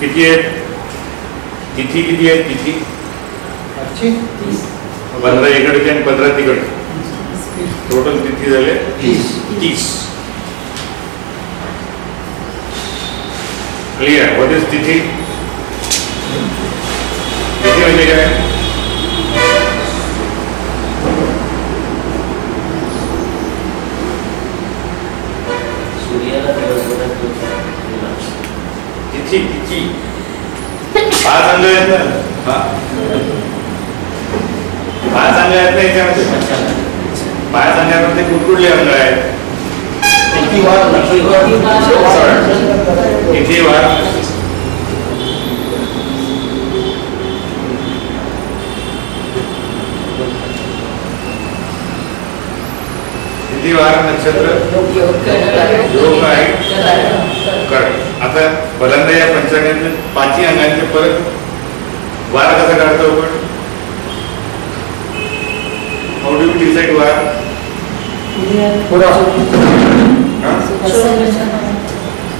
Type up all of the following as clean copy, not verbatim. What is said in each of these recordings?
किती आहेत? तिथी किती आहेत? तिथी 15 इकडचे आणि 15 तिकडचे, टोटल तिथी झाले 30. क्लियर? व्हॉट इज तिथी? तिथी म्हणजे काय? तिथी तिथी 5 अंग आहेत ना. 5 अंग आहेत ना याच्यामध्ये. 5 अंगामध्ये कुठकुठले अंग आहेत? तिथी वार, तिथी वार नक्षत्र योग आहे. आता पहिल्यांदा या पंचांगाचे 5 अंगांचे परत वार कसा काढतो आपण? हाऊ डू यू डिसाइड वार?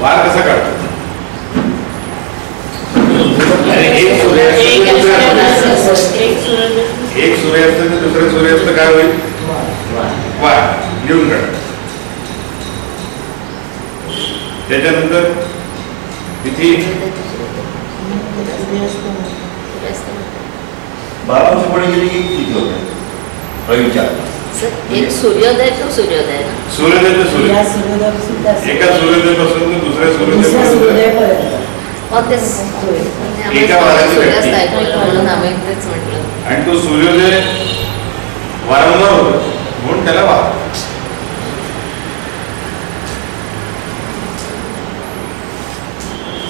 वार कसा काढतो? एक सूर्यास्त दुसरा सूर्यास्त काय होईल? वार. लिहून काढ. त्याच्यानंतर तिथी 12 वर्ष पुढे गेली की किती होते? एक सूर्योदय तो सूर्योदय ना. सूर्योदय तो सूर्योदय. एका सूर्योदयापासून तर दुसऱ्या सूर्योदयापर्यंत एका वाराची व्यक्ती. आणि तो सूर्योदय वारंवार होतो म्हणून त्याला वार.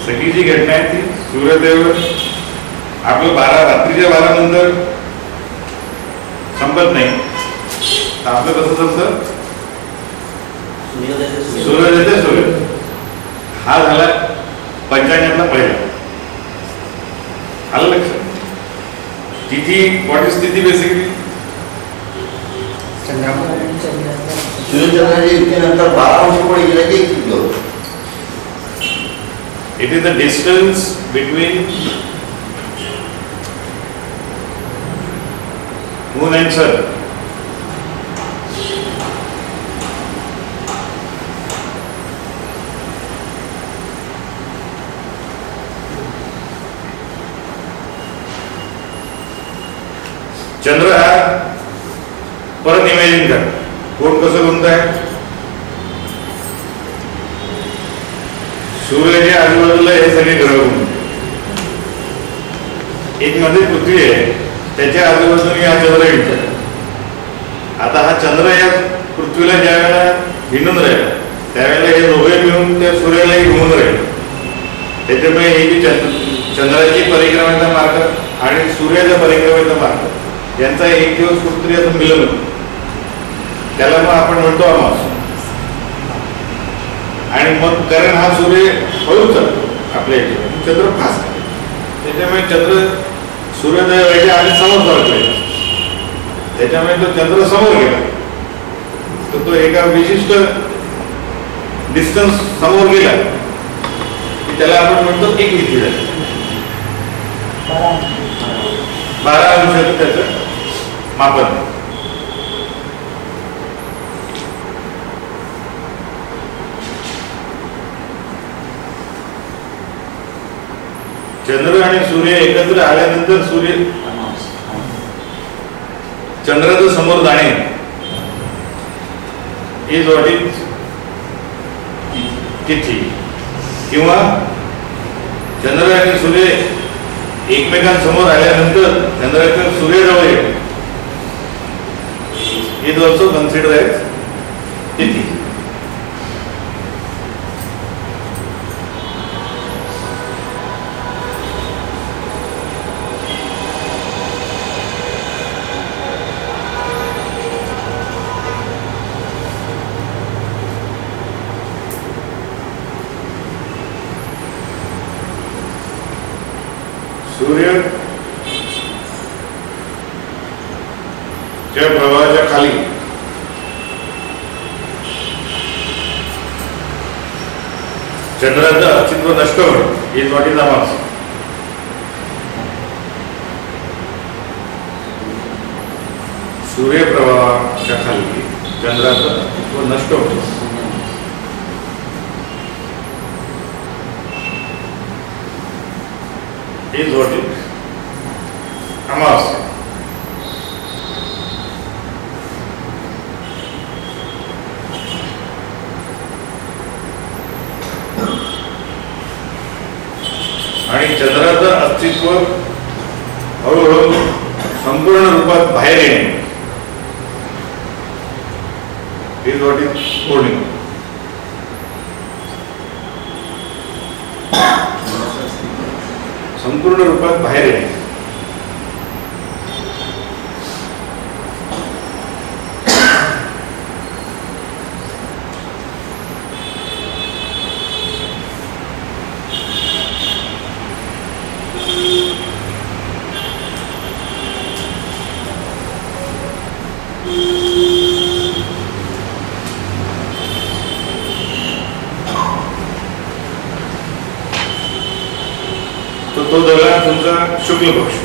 सगळी जी घटना आहे ती सूर्योदयावर आपलं रात्रीच्या 12 नंतर संपत नाही. आपलं कसं संपतं? सूर्योदय सूर्य. हा झाला पंचांगातला पहिला. आलं लक्षात? तिथी व्हॉट इज तिथी? बेसिकली सूर्यचंद्राच्या युक्तीनंतर 12 वर्ष पुढे गेले की किती होतं? It is the distance between moon and sun. चंद्र हा परत इमॅजिन कर कोण कसं कोणतं आहे. सूर्याच्या आजूबाजूला हे सगळे ग्रह. एक मध्ये पृथ्वी आहे, त्याच्या आजूबाजूने हा चंद्र हिंडतो. आता हा चंद्र या पृथ्वीला ज्या वेळेला हिंडून राहिला त्यावेळेला हे दोघे मिळून त्या सूर्यालाही घुमून राहिले. त्याच्यामुळे हे जी चंद्राची परिक्रमेचा मार्ग आणि सूर्याच्या परिक्रमेचा मार्ग यांचा एक दिवस कुठतरी असं मिलन होतं. त्याला मग आपण म्हणतो अमावास्या. आणि मग कारण हा सूर्य हळूच चालतो आपल्या याच्यावर, चंद्र फास्ट आहे. त्याच्यामुळे चंद्र सूर्योदय व्हायच्या आधी समोर जायचा. त्याच्यामुळे तो चंद्र समोर गेला तर तो एका विशिष्ट डिस्टन्स समोर गेला की त्याला आपण म्हणतो एक तिथी झाली. 12 अंश त्याचं मापन. चंद्र आणि सूर्य एकत्र आल्यानंतर चंद्राचं समोर जाणे इज व्हॉट इज तिथी. किंवा चंद्र आणि सूर्य एकमेकांसमोर आल्यानंतर चंद्राचं सूर्यजवळ येणे इज ऑल्सो कन्सिडर एज तिथी. सूर्य च्या प्रवाहाच्या खाली चंद्राचं अस्तित्व नष्ट होणे इज व्हॉट इज अमावास्या. सूर्यप्रभावाच्या खाली चंद्राचं अस्तित्व नष्ट होतं. Is what it is. अमावस्या. आणि चंद्राचं अस्तित्व हळूहळू संपूर्ण रूपात बाहेर येणे इज व्हॉट इज पौर्णिमा. संपूर्ण रूपात बाहेर येणे. तो झाला तुमचा शुक्ल पक्ष.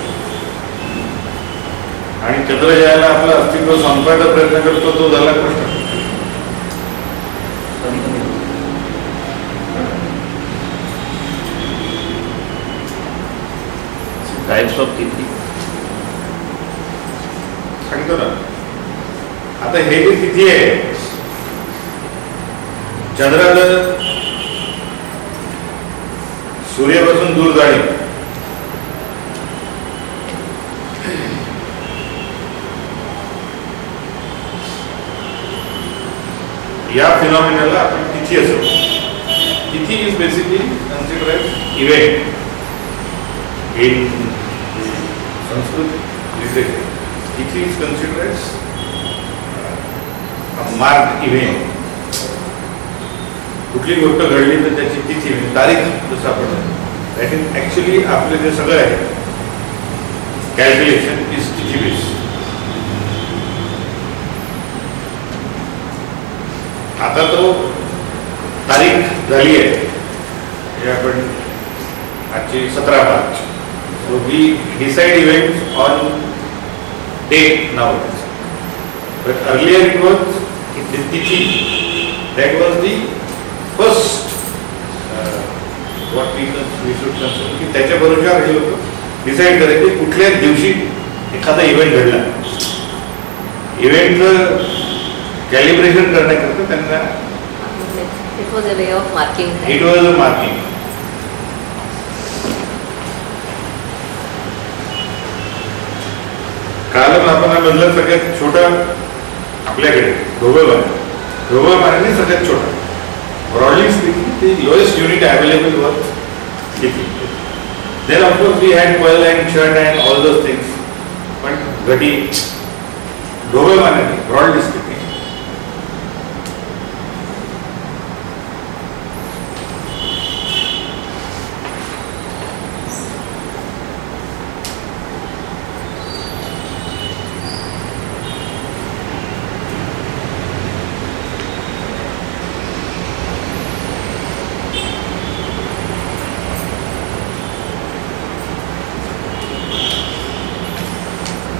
आणि चंद्र ज्याला आपलं अस्तित्व संपवायचा प्रयत्न करतो तो झाला कृष्ण पक्ष. टाइप्स ऑफ तिथी सांगतो ना. आता हे जी तिथी आहे चंद्राला सूर्यापासून दूर जाणे या फिनॉमिनाला आपण तिथी असतो. Tithi is basically consider as event in Sanskrit literature. Tithi is consider as mark event. कुठली गोष्ट घडली तर त्याची तिथी म्हणजे तारीख जसं आपण दॅट इज ऍक्च्युली आपले जे सगळं आहे कॅल्क्युलेशन इज तिथी बेस. आता तो तारीख झाली आहे हे आपण आजची 17 March. So we decide events on date now. But earlier it was tithi. That was the first what we should consider की त्याच्या बरोबर हे लोक डिसाईड करायचे कुठल्या दिवशी एखादा इव्हेंट घडला. इव्हेंटचं कॅलिब्रेशन करण्याकरता त्यांना It was a way of marking. It was a marking. कालमापनामधलं सगळ्यात छोटा आपल्याकडे ढोबळमानाने सगळ्यात छोटा. Broadly speaking, the lowest unit available was tithi. Then of course we had pearl and churn and all those things. But gati, ढोबळमानाने broadly speaking.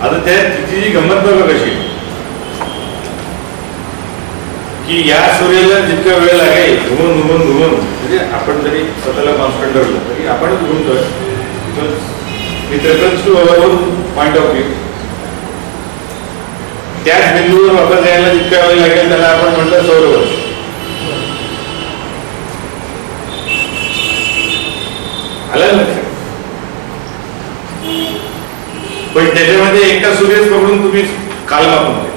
आता त्या तिथीची गंमत बघा कशी की या सूर्याला जितका वेळ लागेल घुमून म्हणजे आपण जरी स्वतःला कॉन्स्टंट धरलं तरी आपणच घुमतोय. With reference to our own point of view त्याच बिंदूवर वापस यायला जितका वेळ लागेल त्याला आपण म्हणतो सौरवर्ष. आलं लक्षात. पण त्याच्यामध्ये एकटा सूर्यच पकडून तुम्ही कालमापन केलं.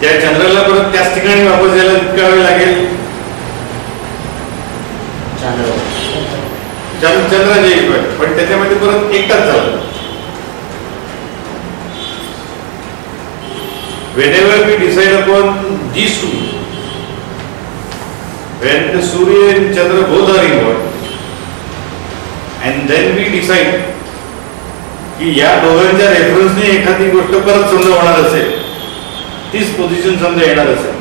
त्या चंद्राला परत त्याच ठिकाणी वापस यायला जितका वेळ लागेल चंद्राचे एक वेळ. पण त्याच्यामध्ये परत एकटाच झाला. whenever we decide upon these two, when the Surya and Chandra both are involved, and then we decide की या दोघांच्या रेफरन्सने एखादी गोष्ट परत समजा होणार असेल तीच पोझिशन समजा येणार असेल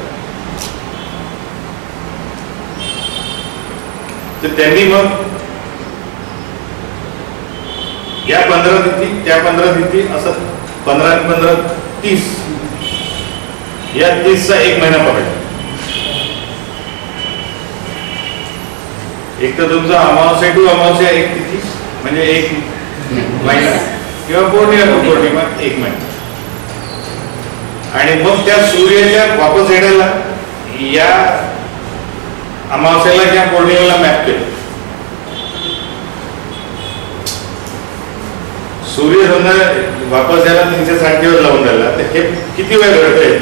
तर त्यांनी मग या 15 तिथी त्या 15 तिथी असं 15 आणि 15 30, या 30चा एक महिना पकडा. एक तर तुमचा अमावस्या टू अमावस्या एक तिथी म्हणजे एक महिना, किंवा पौर्णिमा टू पौर्णिमा एक महिना. आणि मग त्या सूर्याच्या वापस येण्याला या अमावस्याला किंवा पौर्णिमेला मॅप केलं. सूर्य समजा वापस यायला 360 दिवस लावून राहिला, तर हे किती वेळ घडतंय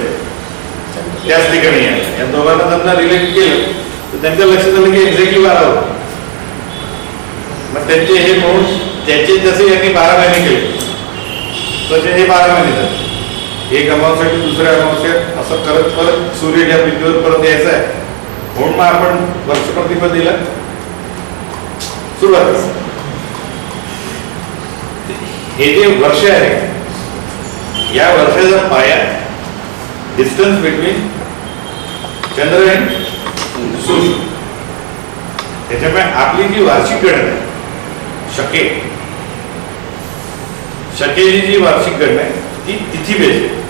त्याच ठिकाणी आहे. या दोघांना समजा रिलेट केलं तर त्यांच्या लक्षात आलं की एक्झॅक्टली 12 होतं. मग त्यांचे हे म्हणून त्याचे जसे यांनी 12 महिने केले तसे हे 12 महिने झाले. एक अमावस्या की दुसऱ्या अमावस्या असं करत परत सूर्य ज्या पृथ्वीवर परत यायचा आहे, म्हणून मग आपण वर्षप्रतिपदेला सुरुवात करतो. हे जे वर्ष आहे, या वर्षाचा पाया डिस्टन्स बिटवीन चंद्र आणि सूर्य. त्याच्यामुळे आपली जी वार्षिक गणना आहे, शकेची जी वार्षिक गणना आहे ती तिथी बेस आहे.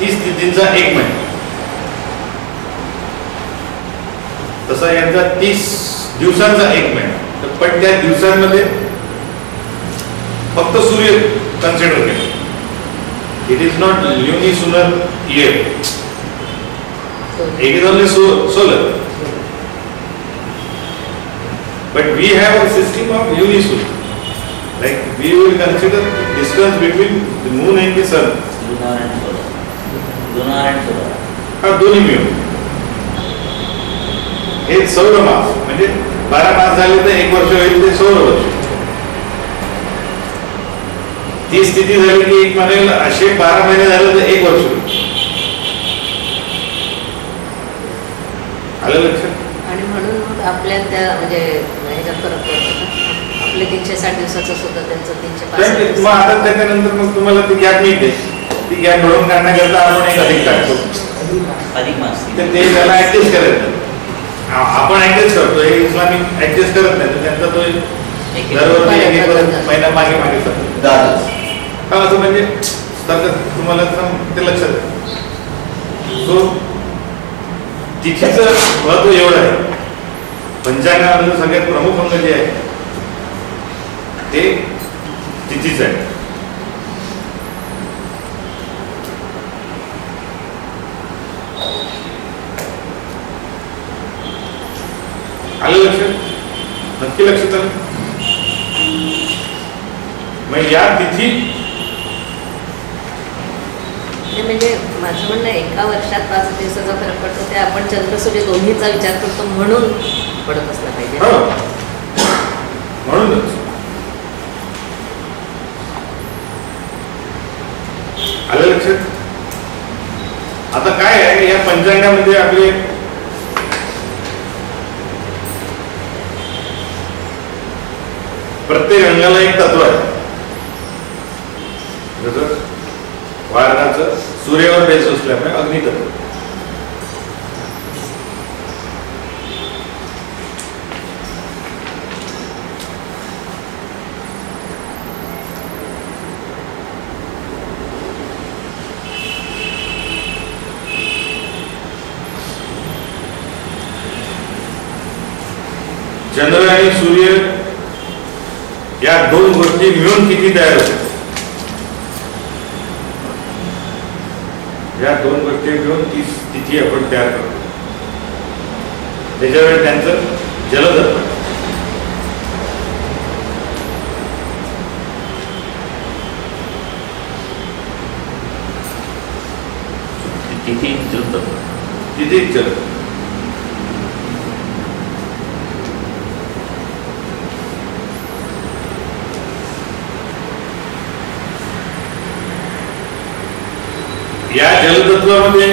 30 तिथींचा एक महिना. तसा यांचा 30 दिवसांचा एक महिना. पण त्या दिवसांमध्ये फक्त सूर्य कन्सिडर केला. It is not lunisolar year, it is only solar. But we have a system of unisolar. Like we will consider distance between the moon and the sun. Lunar and solar. दोन्ही मिळून हे सौर मास, म्हणजे 12 मास झाले तर एक वर्ष होईल ते सौर वर्ष. 30 तिथी झाली की एक महिने, असे 12 महिने झाले तर एक वर्ष होईल. आलं लक्षात? आणि म्हणून मग आपल्या त्या म्हणजे ह्याच्यात फरक पडतो का? आपले 360 दिवसाचं सुद्धा त्यांचं 365. मग आता त्याच्यानंतर मग तुम्हाला ती गॅप मिळते. ती गॅप भरून काढण्याकरता आपण एक अधिक काढतो. अधिक मास. तर ते त्याला ऍडजस्ट करायचं. आपण ऍडजस्ट करतो, हे इस्लामिक ऍडजस्ट करत नाही. तर त्यांचा तो दरवर्षी एक महिना मागे मागे करतो. असं म्हणजे तुम्हाला ते लक्षात. सो तिथीचं महत्व एवढं आहे. पंचांगामधलं सगळ्यात प्रमुख अंग जे आहे ते तिथीच आहे. आलं लक्षात? नक्की लक्षात आलं? मग या तिथी म्हणजे माझं म्हणणं एका वर्षात 5 दिवसाचा फरक पडतो, ते आपण चंद्र सूर्य दोन्हीचा विचार करतो म्हणून पडत असला पाहिजे. म्हणूनच आलं लक्षात? आता काय आहे या पंचांगामध्ये आपले प्रत्येक अंगाला एक तत्व आहे. जसं वारणाचं सूर्यावर बेस असल्यामुळे अग्नितत्व. चंद्र आणि सूर्य या दोन गोष्टी मिळून किती तयार होतात? या दोन गोष्टी मिळून 30 तिथी आपण तयार करतो. त्याच्यावेळी त्यांचं जलदत्व. तिथी जलदत्व. तिथे जलद. या जलतत्वामध्ये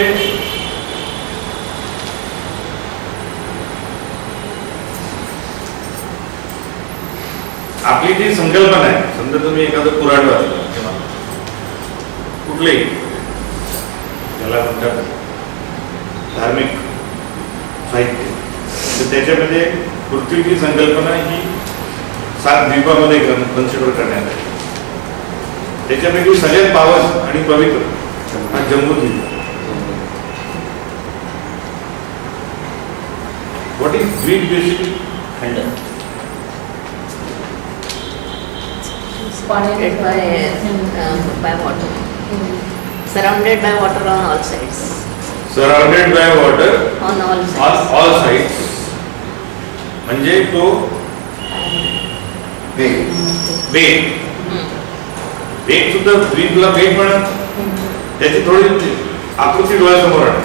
आपली जी संकल्पना आहे, समजा तुम्ही एखादं पुराण वाचलं किंवा कुठलेही त्याला म्हणतात धार्मिक साहित्य, तर त्याच्यामध्ये पृथ्वीची संकल्पना ही 7 द्वीपामध्ये कन्सिडर करण्यात आले. त्याच्यापैकी सगळ्यात पावन आणि पवित्र हा जम्बूद्वीप. व्हॉट इज द्वीप बेसिकली? खंड. by water, surrounded by water on all sides. Surrounded by water On all sides. on all sides. म्हणजे तो बेट सुद्धा द्वीपला बेट म्हणत. त्याची थोडी आकृती डोळ्यासमोर आहे.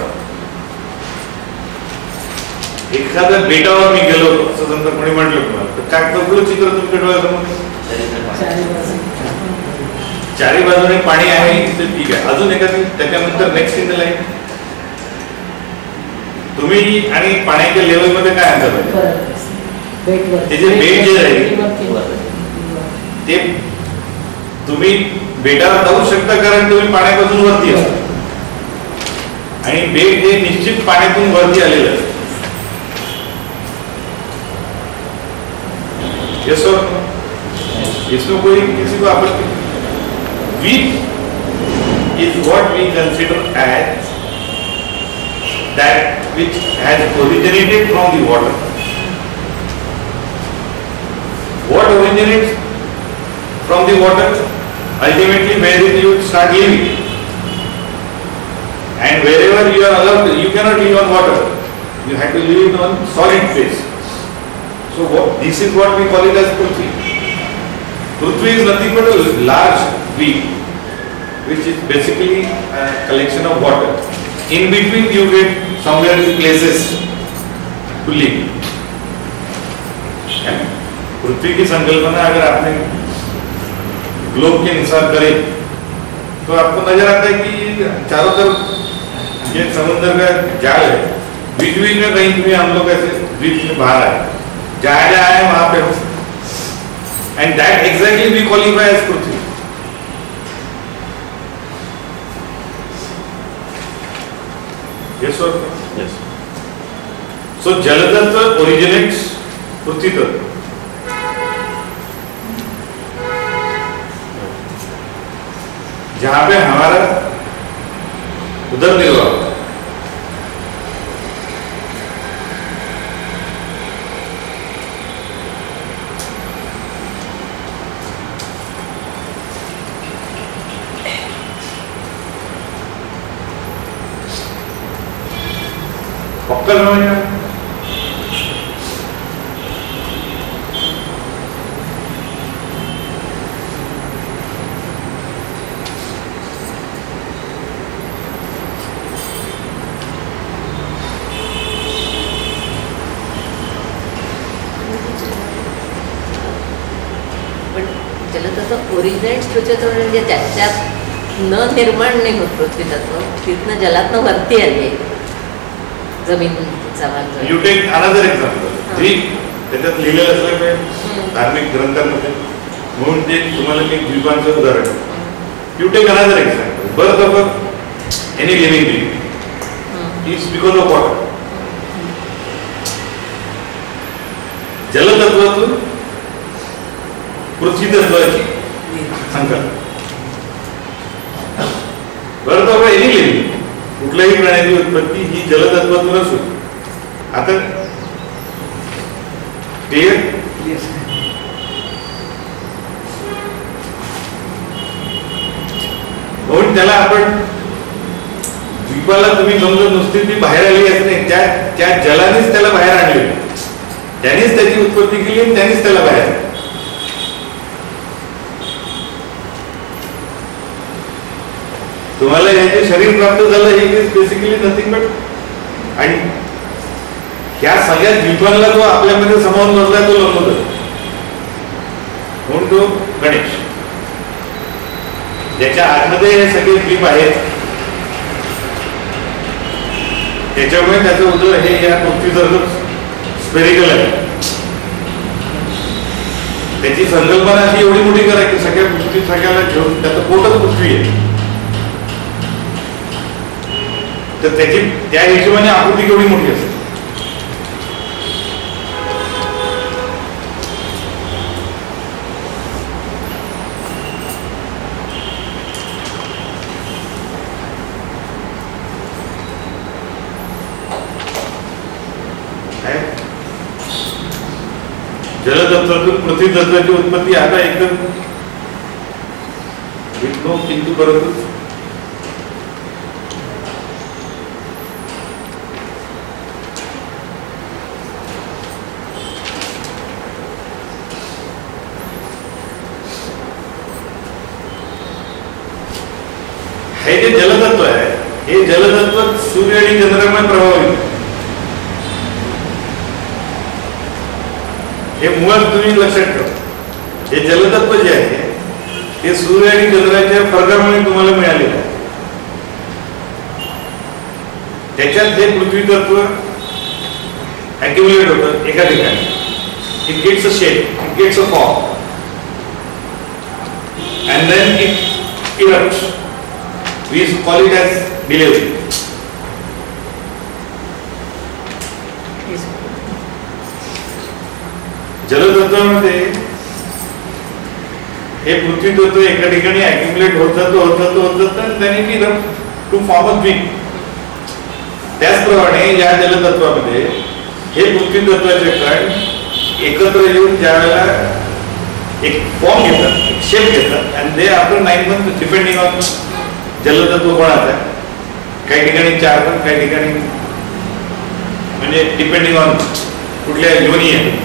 एखाद्या बेटावर मी गेलो असं समजा कोणी म्हटलं तुम्हाला तर काय कसलं चित्र तुमच्या डोळ्यासमोर? चारी बाजूने पाणी आहे तर ठीक आहे. अजून एखादी त्याच्यानंतर नेक्स्ट इन द लाईन तुम्ही आणि पाण्याच्या लेवल मध्ये काय अंतर आहे? ते जे बेट जे आहे ते तुम्ही बेटावर जाऊ शकता कारण तुम्ही पाण्यापासून वरती असता आणि बेट हे निश्चित पाण्यातून वरती आलेलं असतं. यस और नो? इसमें कोई किसी को आपत्ति? द्वीप is what we consider as that which has originated from the water. What originates from the water? Ultimately, where you start living, and wherever you are allowed, you cannot live on water. You have to live on solid place. So, this is what we call it as Prithvi. Prithvi is nothing but a large द्वीप, which is basically a collection of water. In between, you get somewhere places to live. पृथ्वी की संकल्पना अगर आपने globe के अनुसार करें तो आपको नजर आता है कि चारों तरफ ये समुद्र का जाल है. बीच बीच में कहीं भी हम लोग ऐसे द्वीप में बाहर आए जहाँ जहाँ आए वहां पे हो. And that exactly we qualify as पृथ्वी. Yes or no? Yes. So जल तत्व originates पृथ्वी तत्व. जहां पे हमारा उदर निर्वाह होता है. पक्का समझना. पण जलतत्व ओरिजिनेट्स पृथ्वीतत्व म्हणजे त्याच्यात न निर्माण नाही होत पृथ्वी तत्व. तिथनं जलातनं वरती आली जमीनचा भाग. You take another example. द्वीप त्याच्यात लिहिलेलं असलं धार्मिक ग्रंथांमध्ये म्हणून ते तुम्हाला मी द्वीपांचं उदाहरण. You take another example. Birth of any living being is because of water. जलतत्वातून पृथ्वी तत्वाची संकल्पना. बर्थ ऑफ एनी लिव्हिंग कुठल्याही प्राण्याची उत्पत्ती ही जलतत्वातूनच होती. आता क्लिअर? म्हणून त्याला आपण द्वीपाला तुम्ही समजून नुसती ती बाहेर आली असं नाही. त्या जलानेच त्याला बाहेर आणले. त्यानेच त्याची उत्पत्ती केली आणि त्यानेच त्याला बाहेर. तुम्हाला याचे शरीर प्राप्त झालं हे बेसिकली नथिंग बट. आणि ह्या सगळ्या द्वीपांना जो आपल्यामध्ये समावून बसलाय तो लंबोदर म्हणून तो गणेश. ज्याच्या आतमध्ये हे सगळे द्वीप आहेत त्याच्यामुळे त्याचं उदर हे या पृथ्वीसारखं स्पेरिकल आहे. त्याची संकल्पना अशी एवढी मोठी करायची सगळ्या पृथ्वी सगळ्याला घेऊन त्याचं पोटच पृथ्वी आहे. तर त्याची त्या हिशोबाने आकृती केवढी मोठी असते. तत्वातून पृथ्वी तत्वाची उत्पत्ती आता एकदम विष्णू किंतु परंतु हे जे जलतत्व आहे हे जलतत्व सूर्य आणि चंद्रामुळे प्रभावित आहे. हे मुळात तुम्ही लक्षात ठेवा. हे जलतत्व जे आहे ते सूर्य आणि चंद्राच्या फरकामुळे तुम्हाला मिळालेलं आहे. त्याच्यात हे पृथ्वी तत्व अॅक्युम्युलेट होतं एका ठिकाणी. It gets a shape, it gets a form and then it erupts. We call it as delivery. जलतत्वामध्ये हे पृथ्वी तत्व एका ठिकाणी अॅक्युमुलेट होत जातं आणि त्याने टू फॉर्म अ द्वीप. त्याचप्रमाणे या जलतत्वामध्ये हे पृथ्वी तत्वाचे कण एकत्र येऊन ज्यावेळेला एक फॉर्म घेतात, एक शेप घेतात आणि ते आफ्टर 9 months डिपेंडिंग ऑन जलतत्व कोणाचं आहे. काही ठिकाणी 4 months, काही ठिकाणी म्हणजे डिपेंडिंग ऑन कुठल्या योनी आहे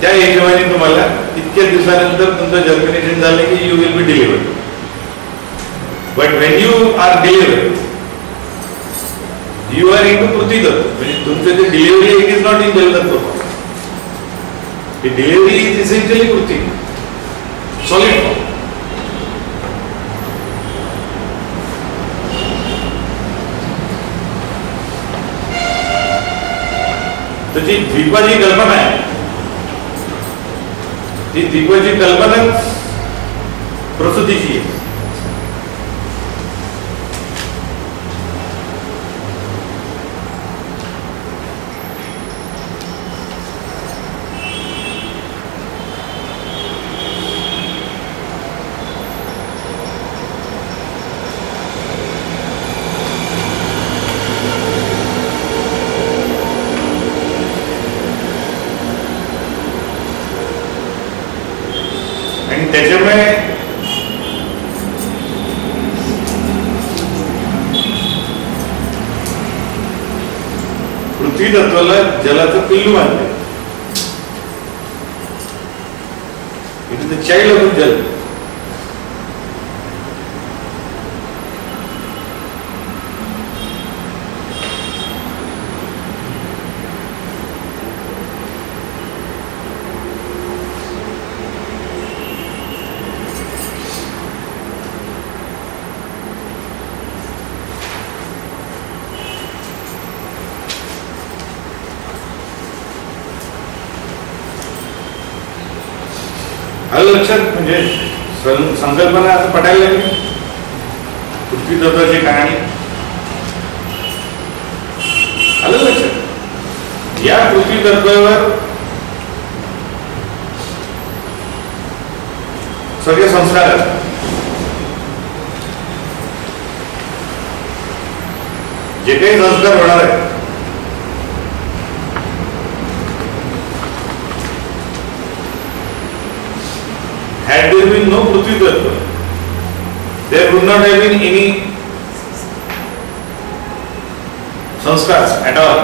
त्या हिशोबाने तुम्हाला इतक्या दिवसानंतर तुमचं जर्मिनेशन झालं की you will be delivered. But when you are delivered you are into prithvi tatva. म्हणजे तुमचं जे delivery it is not in jaltatva. The delivery is essentially prithvi solid form. तर जी द्वीपाची कल्पना आहे ती द्वीपाची कल्पना प्रसूतीची आहे. त्याच्यामुळे पृथ्वी तत्वाला जलाचं पिल्लू मानले. It is the child of जल. आलं लक्षात. म्हणजे संकल्पना असं पटायला लागली. पृथ्वी तत्वाची कहाणी आलं लक्षात. या पृथ्वी तत्वावर सगळे संस्कार आहेत. जे काही संस्कार होणार आहेत had there been no Prithvi Tattva, there would not have been any sanskars at all.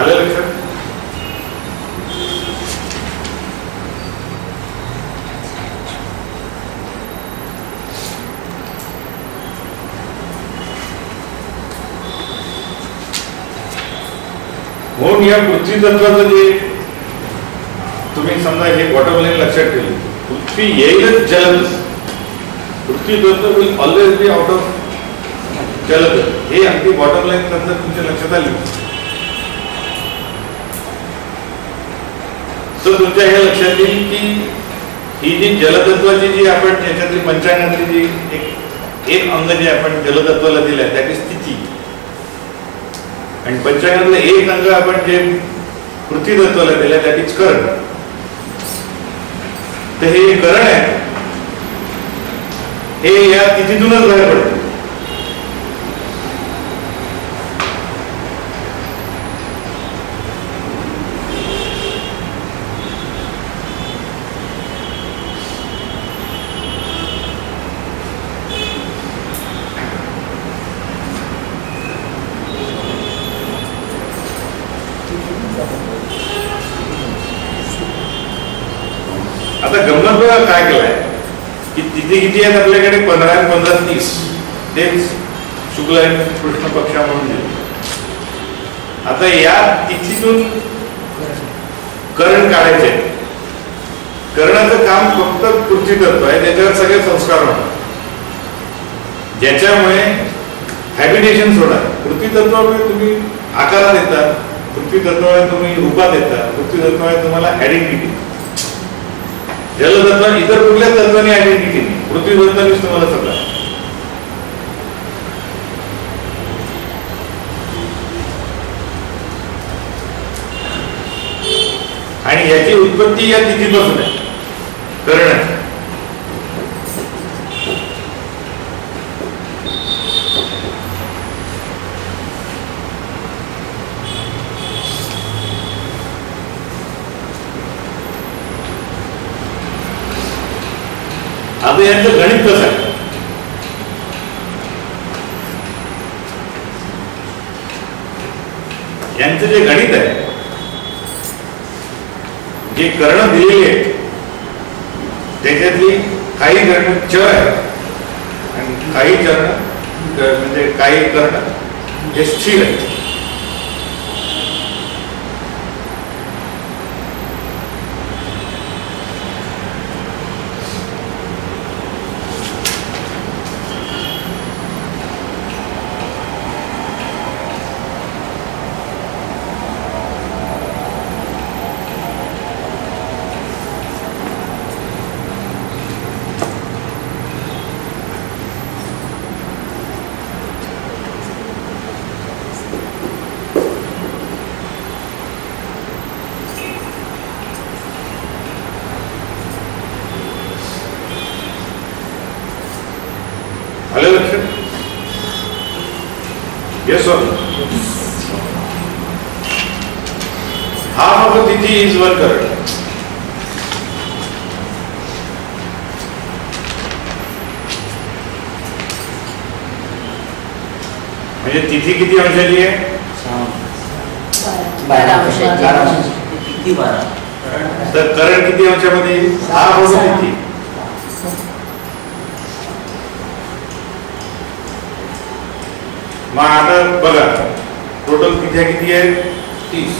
आलं लक्षात. म्हणून या पृथ्वी तत्वाचं जे तुम्ही समजा हे बॉटम लाईन लक्षात ठेवली. पृथ्वी येईलच जल. पृथ्वी तत्व will always be out of जल. हे अगदी बॉटम लाईन नंतर तुमच्या लक्षात आली. तर तुमच्या हे लक्षात येईल की ही जी जलतत्वाची जी आपण याच्यातली पंचांगातली जी एक अंग जे आपण जलतत्वाला दिलंय दॅट इज स्थिती, आणि पंचांगातलं एक अंग आपण जे पृथ्वी तत्वाला दिलंय दॅट इज करण. तर हे करण आहे हे या तिथीतूनच बाहेर पडते. आता गंमत बघा काय केलंय की तिथे किती आहेत आपल्याकडे 15 आणि 15 30 तेच शुक्ल आणि कृष्ण पक्षा म्हणून दिले. आता या तिथीतून करण काढायचे. करणाचं काम फक्त पृथ्वी तत्व आहे, त्याच्यावर सगळे संस्कार होतात, ज्याच्यामुळे हॅबिटेशन सोडा. पृथ्वी तत्वामुळे तुम्ही आकारात येतात, पृथ्वी तत्वामुळे तुम्ही रूपात येतात, पृथ्वी तत्वामुळे तुम्हाला आयडेंटिटी. जलतत्व इतर कुठल्याच तत्वाने आयडेंटिटी नाही, पृथ्वी तत्वानेच तुम्हाला सगळं. आणि याची उत्पत्ती या तिथीपासून आहे करण्याची. आता यांचं गणित कसं आहे? यांचं जे गणित आहे, जे कर्ण दिलेली आहेत त्याच्यातली काही कर्ण च आहे आणि काही कर्ण म्हणजे काही कर्ण हे स्थिर आहे. आलं लक्षात? Yes or no? Half of a tithi is one current. म्हणजे तिथी किती अंशाची आहे? 12 अंशाची. किती 12? तर करंट किती अंशामध्ये येईल? हाफ ऑफ तिथी. मग आता बघा टोटल किती आहे? 30.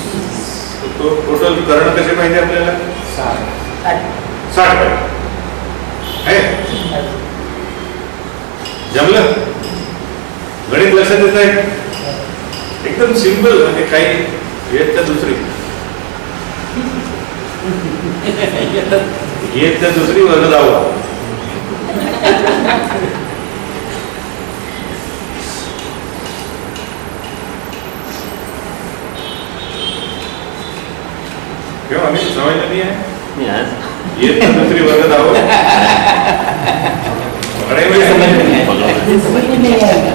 टोटल कर्ण कसे पाहिजे आपल्याला? 60 आहे. जमलं? गणित लक्षात येत आहे? एकदम सिंपल, म्हणजे काही एक तर दुसरी एक तर दुसरी वर्ग जावा. क्यों हमें समझ नहीं है? ये तो दूसरी वर्ग दाव बड़े में समझ नहीं आएगा.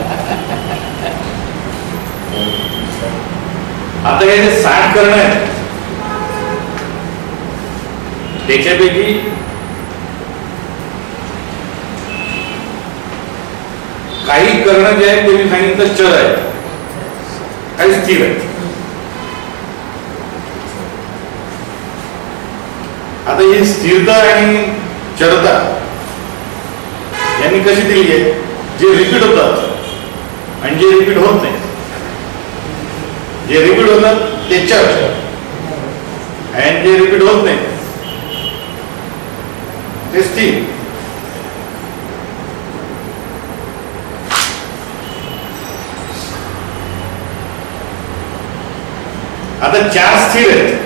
आता हे 60 कर्ण आहे त्याच्यापैकी काही कर्ण जे आहेत ते मी सांगितलं चर आहे, काही स्थिर आहे. आता ही स्थिरता आणि चरता यांनी कशी दिली आहे? जे रिपीट होतात आणि जे रिपीट होत नाही. जे रिपीट होतात ते चर आणि जे रिपीट होत नाही ते स्थिर. आता 4 स्थिर आहेत.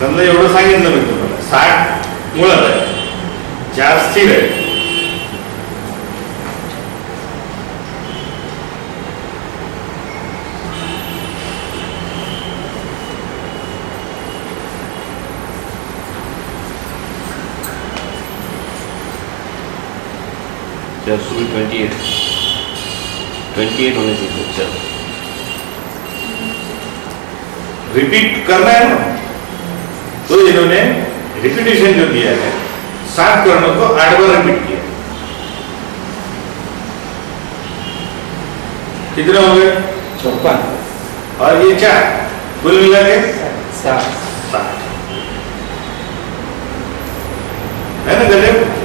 समजा एवढं सांगितलं मी तुम्हाला, 60 मुळात आहे 4 स्थिर आहे. There should be 28. 28 होने चाहिए. चलो. रिपीट करना है ना, तो इन्होंने रिपीटेशन जो दिया है 7 करणों को 8 बार रिपीट किया. कितने हो गए? 54. और ये 4 कुल मिला के 7. 7 है ना गजब.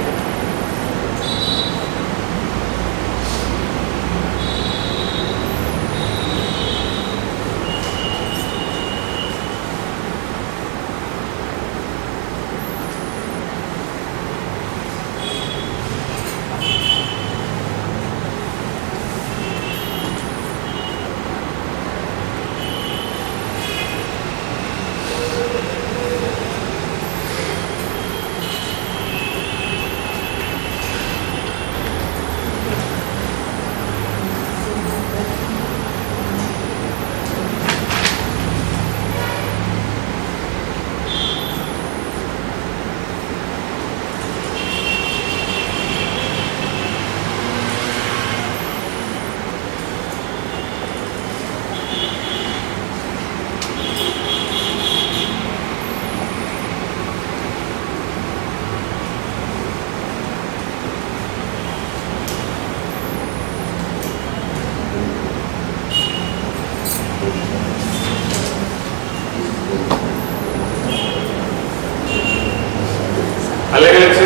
अलग अलग से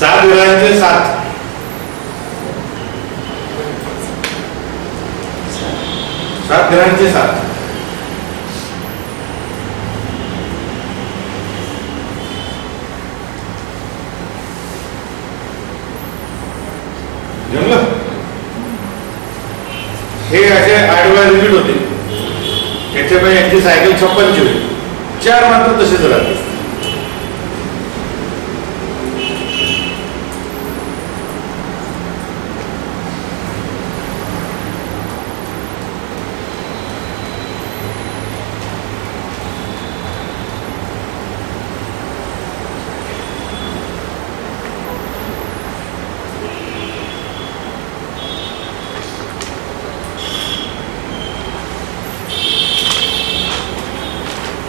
7 ग्रहांचे 7 7 ग्रहांचे 7 जमलं. हे असे 8 वेळा रिपीट होते. त्याच्यामुळे यांची सायकल 56 ची होईल. 4 मात्र तसेच राहते.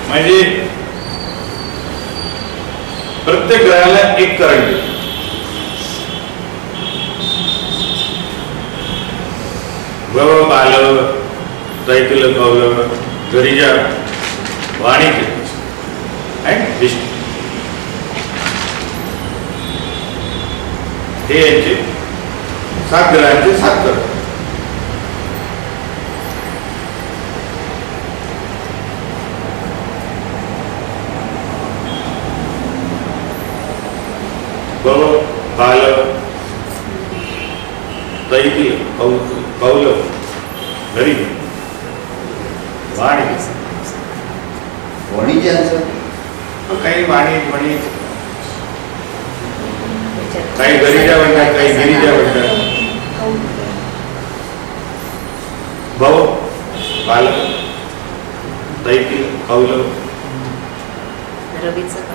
म्हणजे प्रत्येक ग्रहाला एक करंट. भव बाल दैतिल कौल गरिजा वाणिज्य विष्णू हे यांचे 7 ग्रहांचे 7 करंट. भव बाल दैतिल कौल गरी वाणी काही वाणी म्हणी काही गरिजा म्हणतात काही गिरिजा म्हणतात. भव बाल दैतिल कौल रवीचं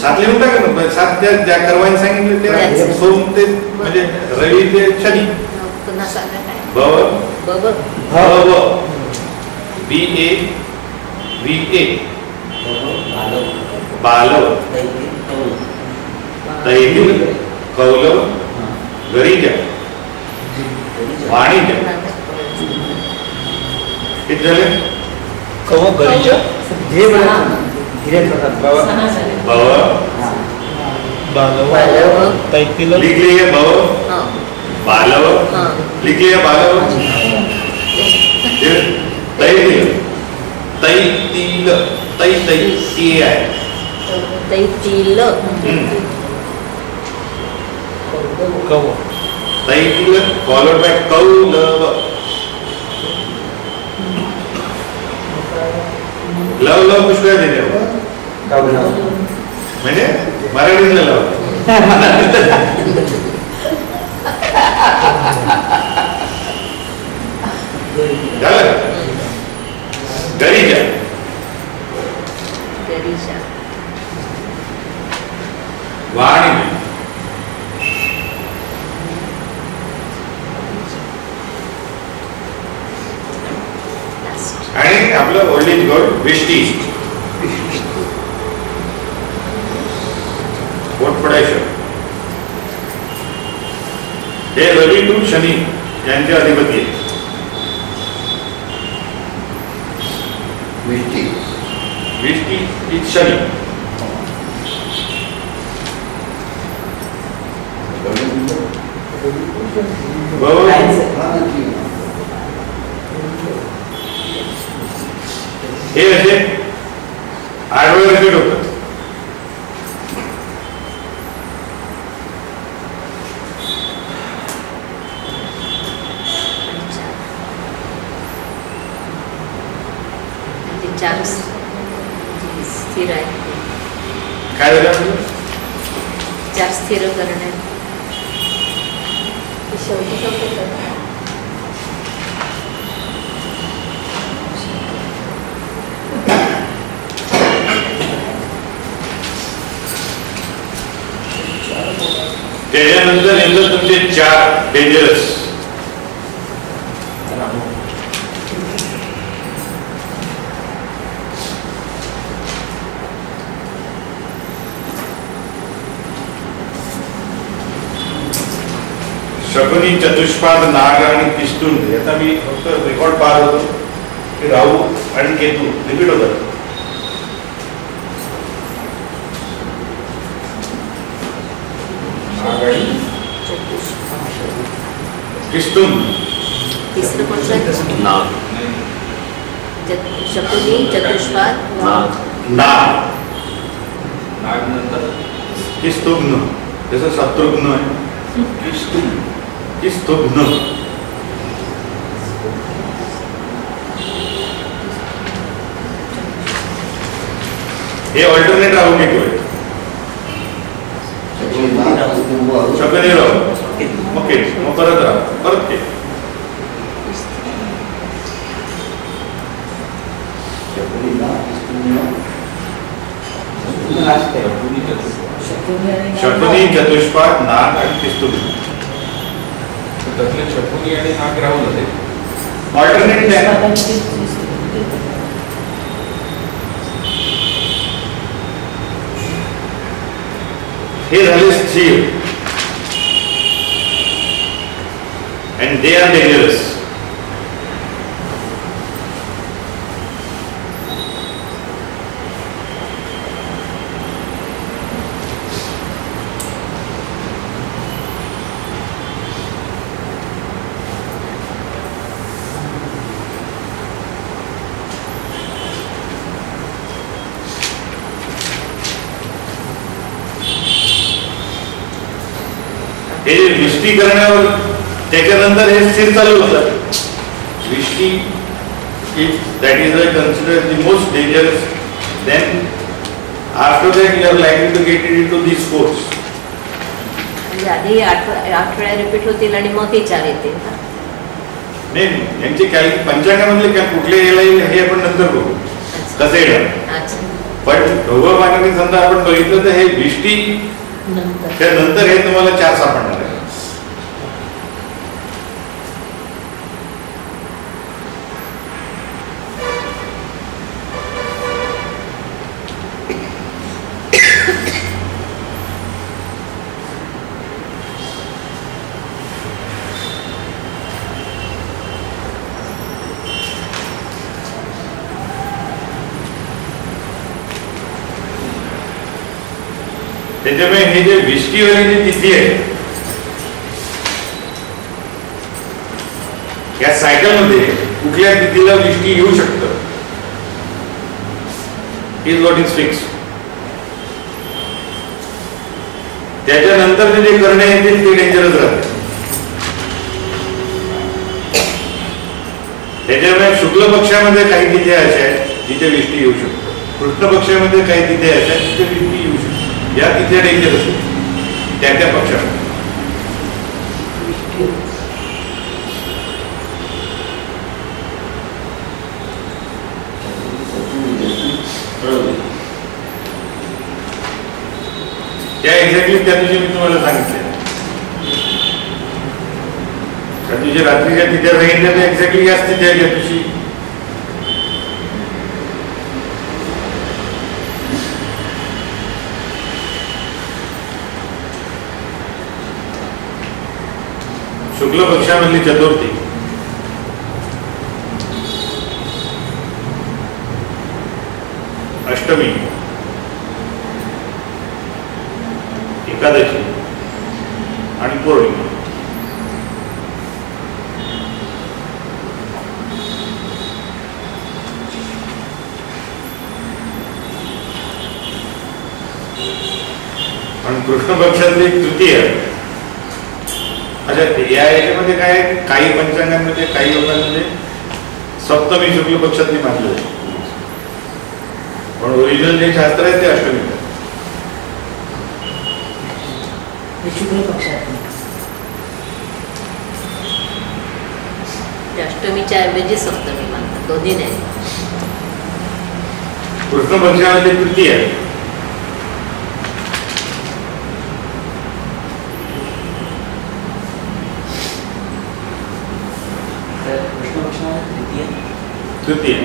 7 लिहून टाका ना. 7 ज्या करवायला सांगितलं ते सोम ते म्हणजे रवी ते शनी. पुन्हा सांगा काय. भव बब बी ए वी ए बालव दैतिल कौलव गरिजा वाणिज्य. किती झाले? कव गरिजा जे भव बालव दैतिल लिख लिए भव बालव लिख लिया बालव दैतिल दैतिल दैतिल है दैतिल कव दैतिल फॉलोड बाय कौलव लव लव पुष्कळ दिले म्हणजे मराठीतलं लव झालं गरीजा गरीजा वाणी आणि आपलं ओल्ड इज गोल्ड विष्टी पोट पडायचं हे रवी टू शनी यांचे अधिपती आहेत. विष्टी इज शनी हे असे आडवे रिपीट होतात. चार स्थिर आहे. काय झालं चार स्थिर करणे त्याच्यानंतर येतात तुमचे चार डेंजरस. शकुनी, चतुष्पाद, नाग आणि किस्तुंड. आता मी फक्त रेकॉर्ड पाहत होतो की राहू आणि केतू रिपीट होतात. किस्तुंड तिसरं कोणतं नाग शकुनी, चतुष्पाद, नाग नाग नाग नंतर किस्तुघ्न जसं शत्रुघ्न आहे. किस्तुघ्न हे ऑल्टरनेट राहू घेतोय. शकुनी राहू ओके मग परत राहू परत घे. शकुनी, चतुष्पाद, नाग आणि किस्तुघ्न. त्यातले शकुनी आणि नाग राहून होते. ऑल्टरनेट द्या. हे झाले स्थिर and they are dangerous. हे विष्टी करण्यावर त्याच्यानंतर हे स्थिर चालू होतात. विष्टी that is considered the most dangerous. Then after that you are likely to get into these sports. म्हणजे आधी 8 वेळा रिपीट होतील आणि मग हे 4 येतील. नाही यांचे काही पंचांगामधले काय कुठले येईल हे आपण नंतर बघू कसे येणार. पण ढोबळ पाण्याने समजा आपण बघितलं तर हे विष्टी त्यानंतर हे तुम्हाला 4 सापडणार आहे. त्याच्यामुळे हे जे विष्टीवाली जी तिथी आहे या सायकल मध्ये कुठल्या तिथीला विष्टी येऊ शकतं इज व्हॉट इज फिक्स. त्याच्यानंतर जे करणे येतील ते डेंजरस राहते. त्याच्यामुळे शुक्ल पक्षामध्ये काही तिथी अशा आहेत जिथे विष्टी येऊ शकतो. कृष्ण पक्षामध्ये काही तिथे आहेत जिथे विष्टी येऊ शकते. या तिथे डेंजर असते त्या पक्षामध्ये. त्या एक्झॅक्टली त्या दिवशी मी तुम्हाला सांगितले. त्या दिवशी रात्रीच्या तिथे सांगितल्या तर एक्झॅक्टली याच तिथे त्या दिवशी शुक्ल पक्षामधली चतुर्थी, अष्टमी, एकादशी आणि पौर्णिमा. पण कृष्ण पक्षातली एक तृतीय. अच्छा, या याच्यामध्ये काय काही पंचांगांमध्ये काही लोकांमध्ये सप्तमी शुक्ल पक्षातली मानली जाते, पण ओरिजिनल जे शास्त्र आहे ते अष्टमी. शुक्ल पक्षात अष्टमीच्या ऐवजी सप्तमी मानतात, दोन्ही नाही. कृष्ण पक्षामध्ये तृतीय तृतीय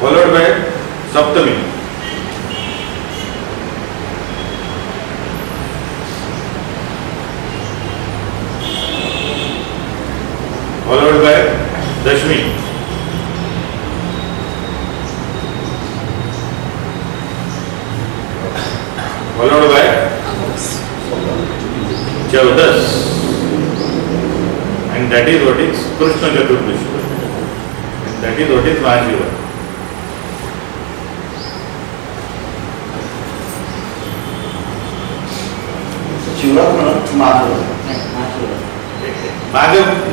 followed by Saptami. Followed by Dashami. Followed by Chaudas. and that is what is Krishna Chaturdashi, and that is what is Mahashivratri. Shivratri माघ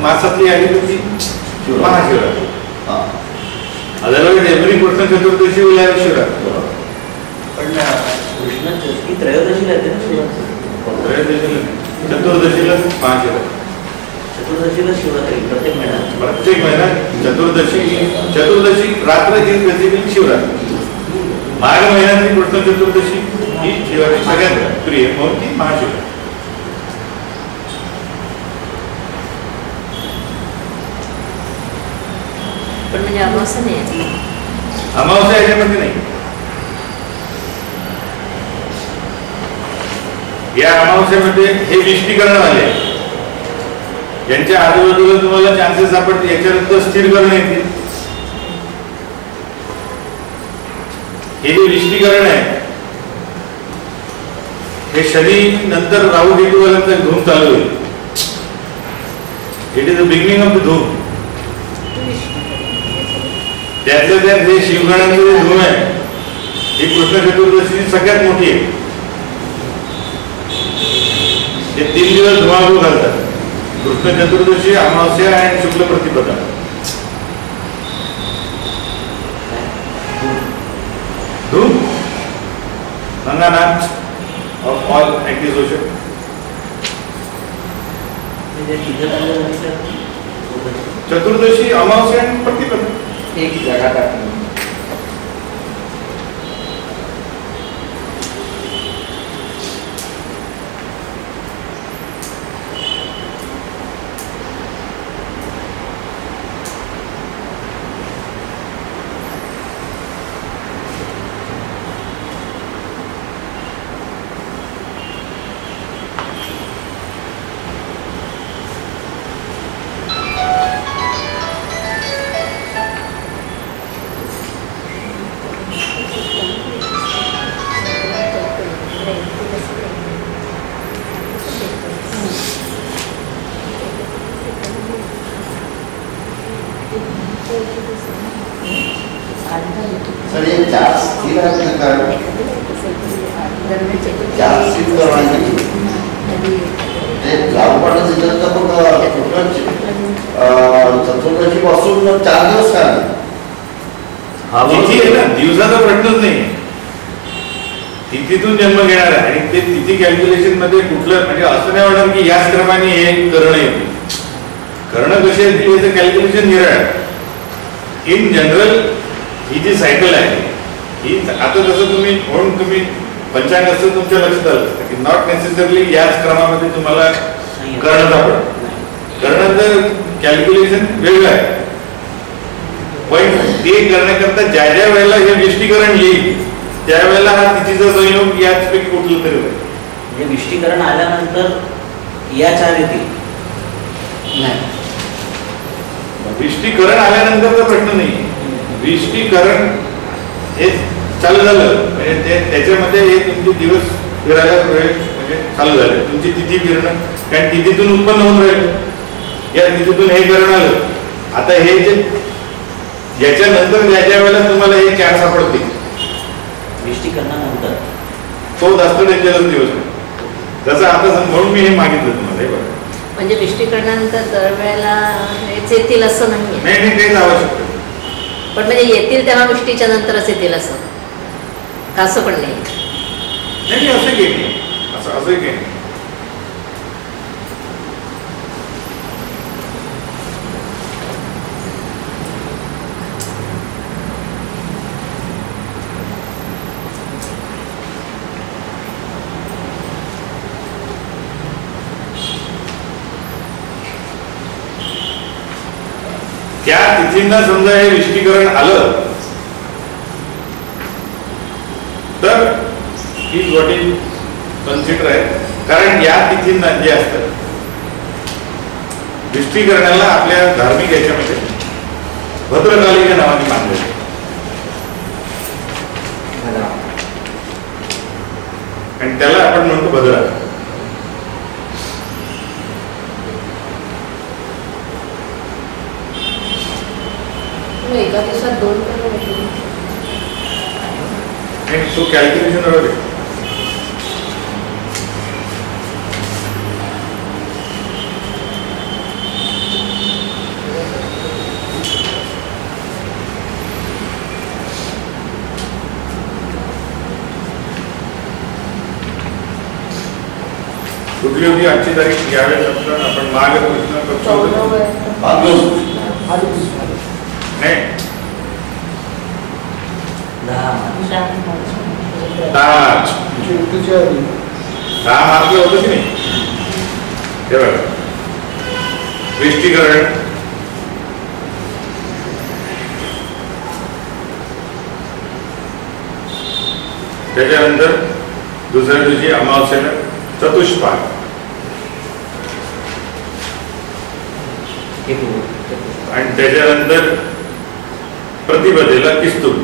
मासातली आली होती Mahashivratri. Otherwise every Krishna Chaturdashi will have Shivratri. पण कृष्ण ही त्रयोदशीला येते ना शिवरात्री. त्रयोदशीला चतुर्दशीला महाशिवरात्री. चतुर्दशीला शिवरात्री प्रत्येक महिना चतुर्दशी रात्र ही बेसिकली शिवरात्री. माघ महिन्यातली कृष्ण चतुर्दशी ही शिवरात्री सगळ्यात प्रिय म्हणून ती महाशिवरात्री. पण म्हणजे अमावस्या नाही, अमावस्या याच्यामध्ये नाही. या अमावस्यामध्ये हे विष्टीकरण आले, यांच्या आजूबाजूला तुम्हाला चान्सेस सापडतील याच्यानंतर स्थिर करणं येतील. हे जे विष्टीकरण आहे हे शनी नंतर राहू केतूवाल्यांचा धूम चालू होईल. It is the beginning of the धूम. त्यातल्या त्यात जे शिवगणांचं जे धूम आहे ही कृष्ण चतुर्दशी सगळ्यात मोठी आहे. ते 3 दिवस धुमाकूळ घालतात. कृष्ण चतुर्दशी, अमावस्या आणि शुक्ल प्रतिपदा. धूम गंगानाथ ऑफ ऑल अँटीसोशल. चतुर्दशी, अमावस्या आणि प्रतिपदा एक जगात सर ये जास्ती जास्ती लागूपाठाचं सिद्धांत मग चतुर्दशी पासून 4 दिवस काय तिथी आहे ना, दिवसाचा प्रश्नच नाही. तिथीतून जन्म घेणार आहे आणि ते तिथी कॅल्क्युलेशन मध्ये कुठलं म्हणजे असं नाही होणार की याच क्रमाने हे करणं येते. करणं कशी येते याचं कॅल्क्युलेशन निराळ. इन जनरल ही जी सायकल आहे ही आता जसं तुम्ही पंचांग असतं तुमच्या लक्षात आलं असतं की नॉट नेसेसरली याच क्रमामध्ये तुम्हाला करणं सापडतं. करण्याचं कॅल्क्युलेशन वेगळं आहे. पण ते करण्याकरता ज्या ज्या वेळेला हे विष्टीकरण येईल त्यावेळेला हा तिथीचा संयोग याचपैकी कुठलं तरी होईल. म्हणजे विष्टीकरण आल्यानंतर या चार येतील नाही. विष्टीकरण आल्यानंतरचा प्रश्न नाही. विष्टीकरण हे चालू झालं म्हणजे त्याच्यामध्ये हे तुमचे दिवस फिरायला वेळ म्हणजे चालू झाले. तुमची तिथी फिरणं कारण तिथीतून उत्पन्न होऊन राहील. या तिथीतून हे करण आलं. आता हे जे याच्यानंतर ज्याच्या वेळेला तुम्हाला हे चार सापडतील विष्टीकरणानंतर तो जास्त डेंजरस दिवस आहे. जसं आता म्हणून मी हे मागितलं तुम्हाला. हे बघा म्हणजे विष्टीकरणानंतर दरवेळेला हेच येतील असं नाहीये. नाही तेच आवश्यक. पण म्हणजे येतील तेव्हा विष्टीच्या नंतरच येतील असं का असं पण नाही. नाही असं काही नाही. असं काही नाही. त्या तिथींना समजा हे विष्टीकरण आलं तर इज व्हॉट इज कन्सिडर आहे. कारण या तिथींना जे असतात विष्टीकरणाला आपल्या धार्मिक याच्यामध्ये भद्रकालिका नावाने मानले जाते. आणि त्याला आपण म्हणतो भद्रा. एका दिवसात 2 तो कॅल्क्युलेशन आहे. कुठली होती आजची तारीख यावेळेस आपण माघ नाही 10 मार्च होतं की नाही. ते बघा विष्टीकरण त्याच्यानंतर दुसऱ्या दिवशी अमावस्येला चतुष्पाद आणि त्याच्यानंतर प्रतिपदेला किस्तूर.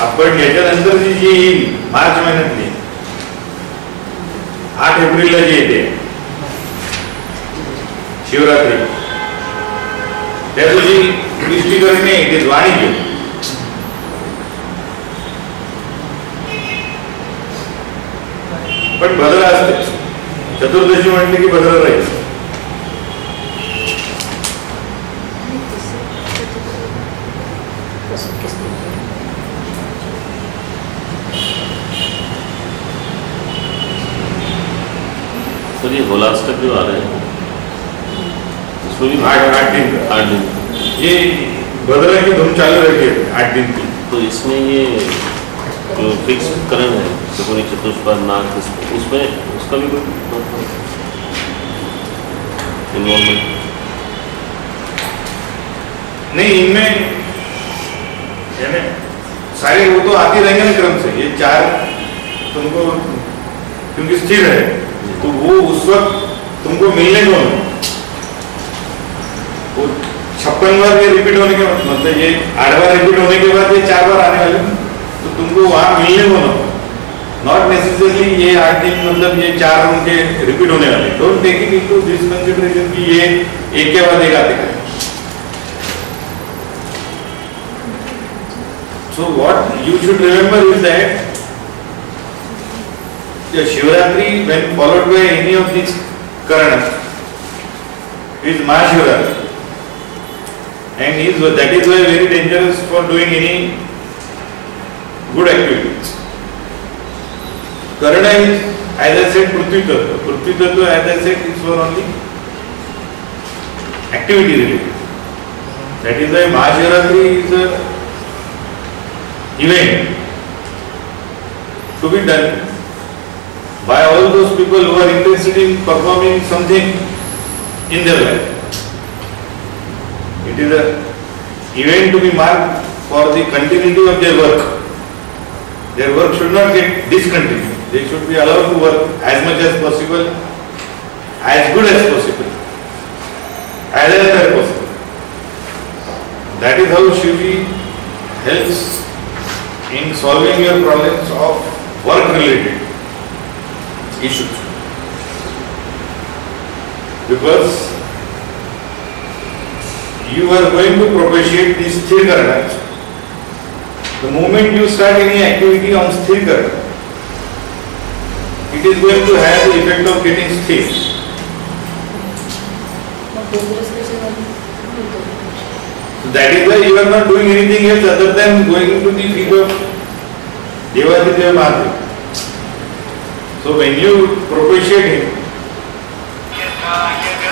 आपण याच्यानंतर जी येईल मार्च महिन्यातली 8 एप्रिलला जी येते शिवरात्री त्या दिवशी विष्टीकरण नाही ते वाणिज्य. पण भद्रा असते. चतुर्दशी म्हटले की भद्रा राहील. सर ये होलाष्टक जो आ रहे हैं उसमें भी 8 दिन ये भद्रा की धूम चालू रहती है 8 दिन की. तो इसमें ये जो फिक्स करण है शकुनी चतुष्पाद नाग उसमें उसका भी कोई इन्वॉल्वमेंट नहीं. इनमें यानी सारे वो तो आती रहेंगे ना क्रम से. ये 4 तुमको क्योंकि स्थिर है तो वो उस वक्त तुमको मिलने को वो 56 बार ये रिपीट होने के मतलब ये 8 बार रिपीट होने के बाद ये 4 बार आने वाले तो तुमको वहां मिलने को नॉट नेसेसरली ये 8 दिन मतलब ये 4 उनके रिपीट होने वाले. Don't take it into this consideration कि ये एक के बाद एक आते हैं. So what you should remember is that Shivratri, when followed by any of these Karanas, is Mahashivratri. And that is why very dangerous for doing any good activities. Karana is, as I said, Prithvi Tattva. Prithvi Tattva, as I said, is for only activity related. That is why Mahashivratri is an event to be done by all those people who are interested in performing something in their life. It is an event to be marked for the continuity of their work. Their work should not get discontinued. They should be allowed to work as much as possible, as good as possible, as possible. That is how Shivji helps in solving your problems of work-related issues. Because you are going to propitiate these sthir karanas. The moment you start any activity on sthir karana, it is going to have the effect of getting sthir. So that is why you are not doing anything else other than going to the feet of Devadeva Mahadev. So when you propitiate him,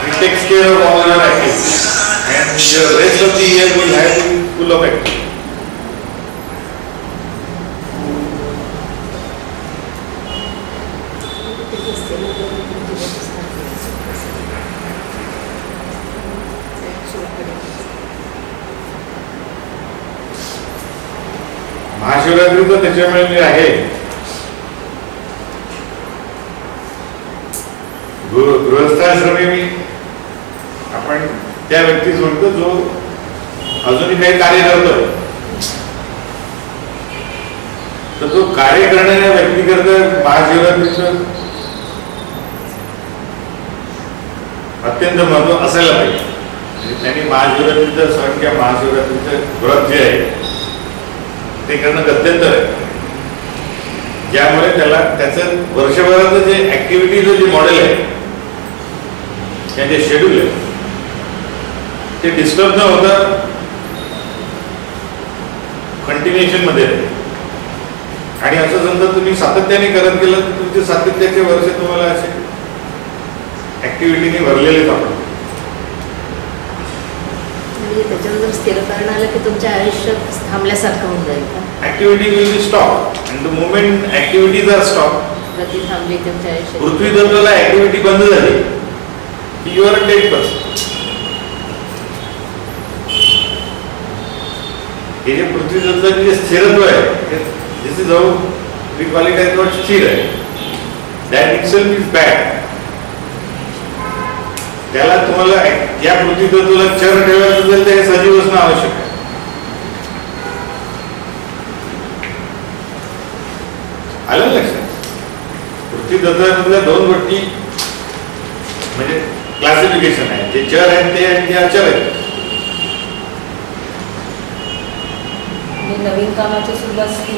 he takes care of all your activities. And the rest of the year will have been full of activity. Mahashivratri तर त्याच्यामुळे आहे. गृहस्थाश्रमी मी आपण त्या व्यक्ती म्हणतो जो अजूनही काही कार्य करतोय, तर तो कार्य करणाऱ्या व्यक्तीकरता महाशिवरात्रीचं अत्यंत महत्व असायला पाहिजे. त्यांनी महाशिवरात्रीचं सण किंवा महाशिवरात्रीचं व्रत जे आहे ते करणं गत्यंतर आहे. ज्यामुळे त्याला त्याचं वर्षभराचं जे ऍक्टिव्हिटीचं जे मॉडेल आहे, जे शेड्यूल आहे, ते डिस्टर्ब न होता कंटिन्युएशन मध्ये आहे. आणि असं समजा तुम्ही सातत्याने करत गेलं तर तुमचे सातत्याचे वर्ष तुम्हाला असे ऍक्टिव्हिटीने भरलेले सापडतात. त्याच्यावर जर स्थिर करण आलं की तुमच्या आयुष्य थांबल्यासारखं होऊन जाईल का? Activity will be stop and the moment activities are stop, गती थांबली तुमच्या आयुष्यात. पृथ्वी तत्वाला ऍक्टिव्हिटी बंद झाली की you are a dead person. हे जे पृथ्वी तत्वाचे जे स्थिरत्व आहे, this is how we call it as not स्थिर आहे. That itself is bad. त्याला तुम्हाला या पृथ्वी तत्वाला चर ठेवायचं असेल तर हे सजीव असणं आवश्यक आहे. आलं लक्षात? पृथ्वी तत्वामधल्या दोन गोष्टी म्हणजे क्लासिफिकेशन आहे. जे चर आहेत ते आणि जे अचर आहेत. नवीन कामाची सुरुवात स्थिर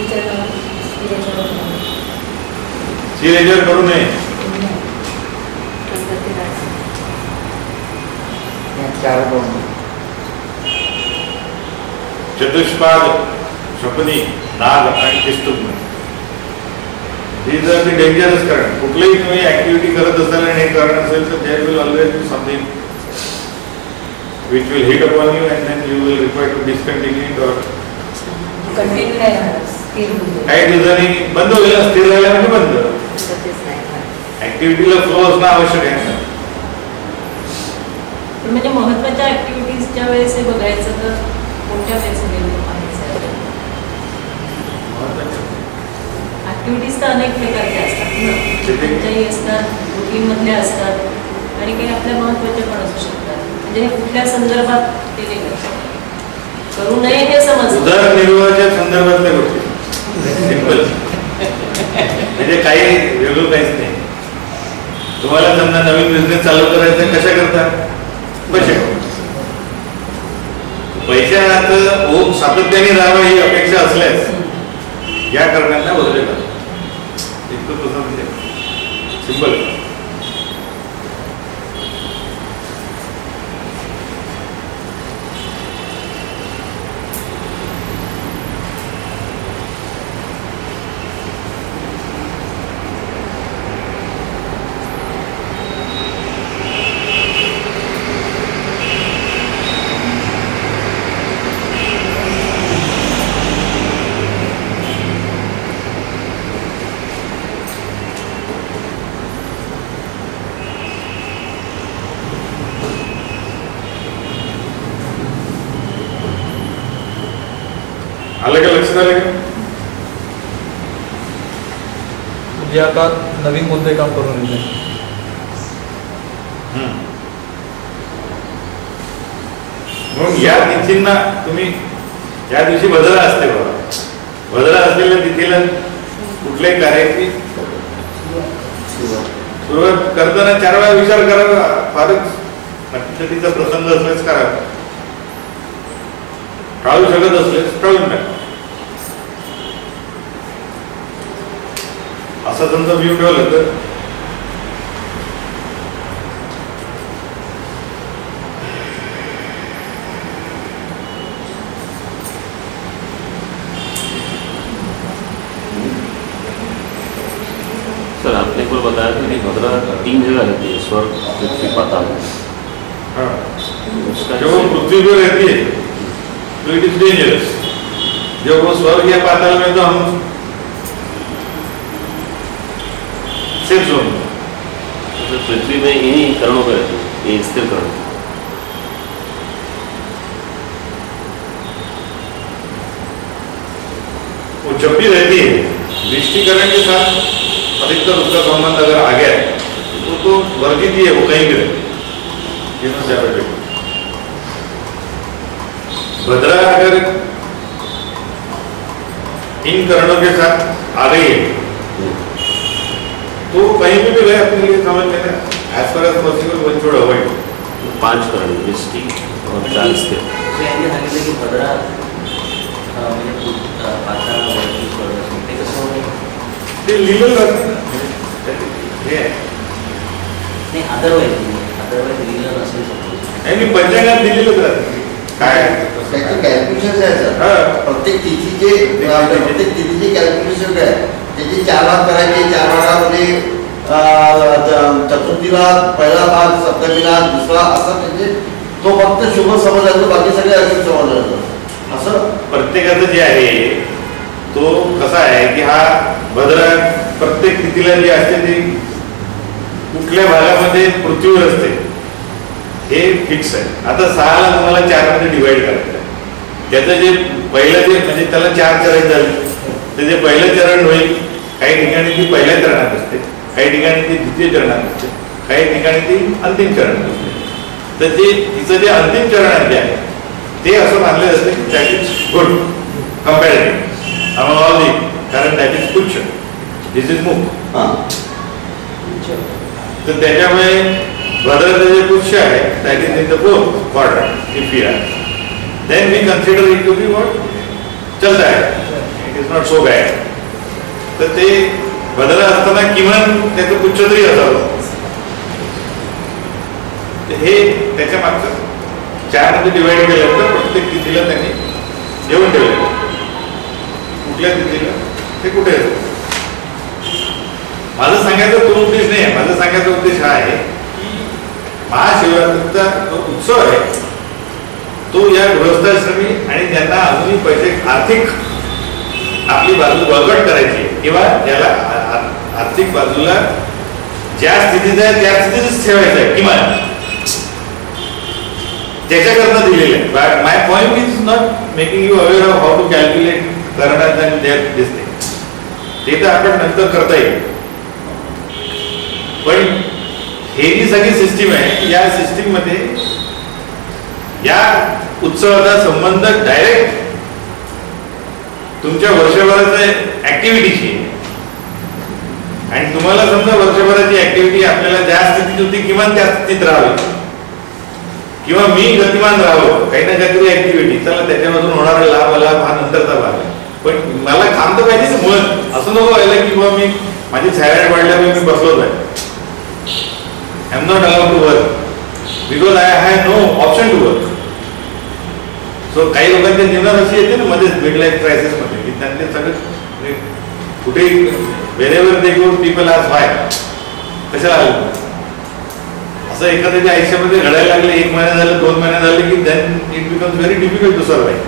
याच्यावर करू नये. चतुष्पाद, शपनी, नाग आणि किस्तुग्न, these are the dangerous current. कुठलीही तुम्ही ऍक्टिव्हिटी करत असाल आणि हे कारण असेल तर there will always be something which will hit upon you and then you will require to discontinue it or continue नाही राहणार, स्थिर होईल. काही दिवसांनी बंद होईल. स्थिर झाल्या म्हणजे बंद. ऍक्टिव्हिटीला फ्लो असणं आवश्यक आहे. म्हणजे महत्त्वाच्या ऍक्टिव्हिटीजच्या वेळेस हे बघायचं तर कोणत्या वेळेस ऍक्टिव्हिटीज तर अनेक प्रकारच्या असतात ना. कोणत्याही असतात, रुटीनमधल्या असतात आणि काही आपल्या महत्त्वाच्या पण असू शकतात. म्हणजे हे कुठल्या संदर्भात केले करू नये हे समजतं. उदरनिर्वाहाच्या संदर्भातल्या गोष्टी सिंपल, म्हणजे काही वेगळं काहीच नाही. तुम्हाला समजा नवीन बिझनेस चालू करायचा, कशा करता? पैशात ओघ सातत्याने राहावं ही अपेक्षा असल्यास या कारणांना बदलले जातात. इतकं तसं म्हणजे सिंपल. आलं का लक्षात आलं का? म्हणजे आता नवीन कोणते काम करून घेतले. म्हणून या तिथींना तुम्ही या दिवशी बदला असते बघा. बदला असलेल्या तिथीला कुठल्याही कार्याची सुरुवात करताना 4 वेळा विचार करावा. फारच नक्षत्रीचा प्रसंग असल्यास करा. टाळू शकत असलेस टाळून टाका. असा समजा व्ह्यू ठेवलं तर सर आपने को बताया था कि भद्रा 3 जगह रहती है, स्वर्ग पृथ्वी पाताल. उसका जो पृथ्वी पर रहती है तो इट इज डेंजरस. जब वो स्वर्ग या पाताल में तो हम सेफ जोन. तो पृथ्वी में इन्हीं करणों पर रहती है, ये स्थिर करण. वो जब भी रहती है दृष्टिकरण के साथ अधिकतर उसका संबंध अगर आ गया है तो वर्जित ही है. वो कहीं भी रहे. भद्रा अगर इन करणों के साथ आ गई है तो कहीं भी रहे अपने लिए समझ लेना. As far as possible one should avoid. 5 करण दृष्टि और 4 स्थिर. यांनी सांगितलं की भद्रा म्हणजे पाताळावरती स्वर्ग असेल. ते कसं होईल? ते लिहिलेलं राहतं ना. हे नाही अदरवाईज लिहिलं नसेल सपोज. आणि पंचांगात दिलेलंच राहतं काय त्याचे कॅल्क्युलेशन आहे सर. प्रत्येक तिथीचे कॅल्क्युलेशन काय त्याचे 4 भाग करायचे. 4 भागामध्ये चतुर्थीला पहिला भाग, सप्तमीला दुसरा, असं म्हणजे तो फक्त शुभ समजायचं, बाकी सगळे अशुभ समजायचं. असं प्रत्येकाचं जे आहे तो कसा आहे की हा भद्रा प्रत्येक तिथीला जे असते ते कुठल्या भागामध्ये पृथ्वीवर असते हे फिक्स आहे. आता 6ला तुम्हाला 4 मध्ये डिवाइड करायचं आहे. त्याचं जे पहिलं जे म्हणजे त्याला 4 चरण झाले तर जे पहिलं चरण होईल. काही ठिकाणी ती पहिल्या चरणात असते, काही ठिकाणी ती द्वितीय चरणात असते, काही ठिकाणी ती अंतिम चरणात असते. तर ते तिचं जे अंतिम चरण जे आहे ते असं मानले जाते की that is good comparative among all the. कारण दॅट इज पुच्छ, दिस इज मुख. तर त्याच्यामुळे भद्राचं जे पुच्छ आहे that is in the 4th quadrant if we are. Then we consider it to be what चलता है. It is not so bad. तर ते भद्रा असताना किमान त्याचं पुच्छ तरी असावं. हे त्याच्या मागचं 4 मध्ये डिवाइड केल्यानंतर प्रत्येक तिथीला त्यांनी जेवण ठेवलं. कुठल्या तिथीला ते कुठे असतं. माझं सांगायचा तो उद्देश नाही आहे. माझा सांगायचा उद्देश हा आहे की महाशिवरात्रीचा जो उत्सव आहे तो या गृहस्थाश्रमी आणि ज्यांना अजूनही पैसे आर्थिक आपली बाजू बळकट करायची किंवा ज्याला आर्थिक बाजूला ज्या स्थितीत आहे त्या स्थितीतच ठेवायचं आहे किमान त्याच्याकरता दिलेलं आहे. My point is not making you aware of how to calculate current and there this thing. ते तर आपण नंतर करता येईल. पण हे जी सगळी सिस्टीम आहे या सिस्टीम मध्ये या उत्सवाचा संबंध डायरेक्ट तुमच्या वर्षभराच्या ऍक्टिव्हिटीशी. आणि तुम्हाला समजा वर्षभराची ऍक्टिव्हिटी आपल्याला ज्या स्थितीत होती किमान त्या स्थितीत राहावी किंवा मी गतिमान राहावं काही ना काहीतरी ऍक्टिव्हिटी. चला त्याच्यामधून होणारा लाभ हा नंतरचा भाग आहे. पण मला काम तर पाहिजे मुळात. असं नको व्हायला की बाबा मी माझी थायरॉइड वाढल्यामुळे मी बसलोच आहे. I am not allowed to work because I have no option to work. So काही लोकांच्या जीवनात अशी येते ना मध्येच मिड लाईफ क्रायसिस मध्ये की त्यांचे सगळे कुठे वेरेवर दे गो पीपल आर वाय कशाला आलं असं एखाद्याच्या आयुष्यामध्ये घडायला लागले. 1 महिना झालं 2 महिने झाले की then it becomes very difficult to survive.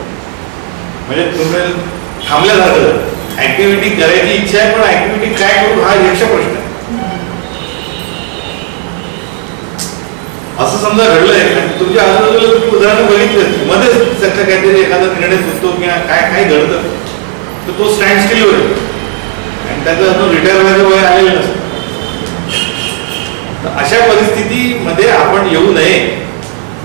म्हणजे तुम्ही थांबल्यासारखं ऍक्टिव्हिटी करायची इच्छा आहे पण ऍक्टिव्हिटी काय करू हा यक्ष प्रश्न आहे. असं समजा घडलंय आणि तुमच्या आजूबाजूला तुम्ही उदाहरणं बघितलं मध्येच सगळं काहीतरी एखादा निर्णय सुचतो किंवा काय काय घडतं तर तो स्टँड स्टिल होईल आणि त्याचं अजून रिटायर व्हायचं वय आलेलं नसतं. तर अशा परिस्थितीमध्ये आपण येऊ नये.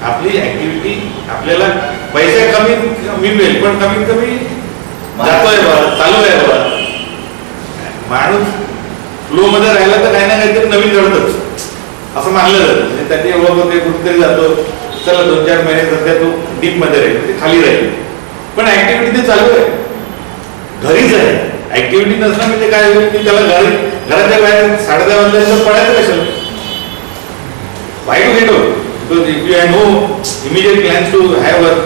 आपली ऍक्टिव्हिटी आपल्याला पैसा कमी मिळेल पण कमीत कमी जातोय बा चालू आहे बा. माणूस फ्लो मध्ये राहिला तर काही ना काहीतरी नवीन घडतच असं मानलं जातं. म्हणजे त्याची ओळख होते कुठेतरी जातो चला 2-4 महिने सध्या तो डीप मध्ये राहील ते खाली राहील पण ऍक्टिव्हिटी ते चालू आहे घरीच आहे. ऍक्टिव्हिटी नसणं म्हणजे काय होईल की त्याला घराच्या बाहेर 10:30 वाजल्यानंतर पडायचं कशाला. Why to get out? Because if you have no immediate plans to have work,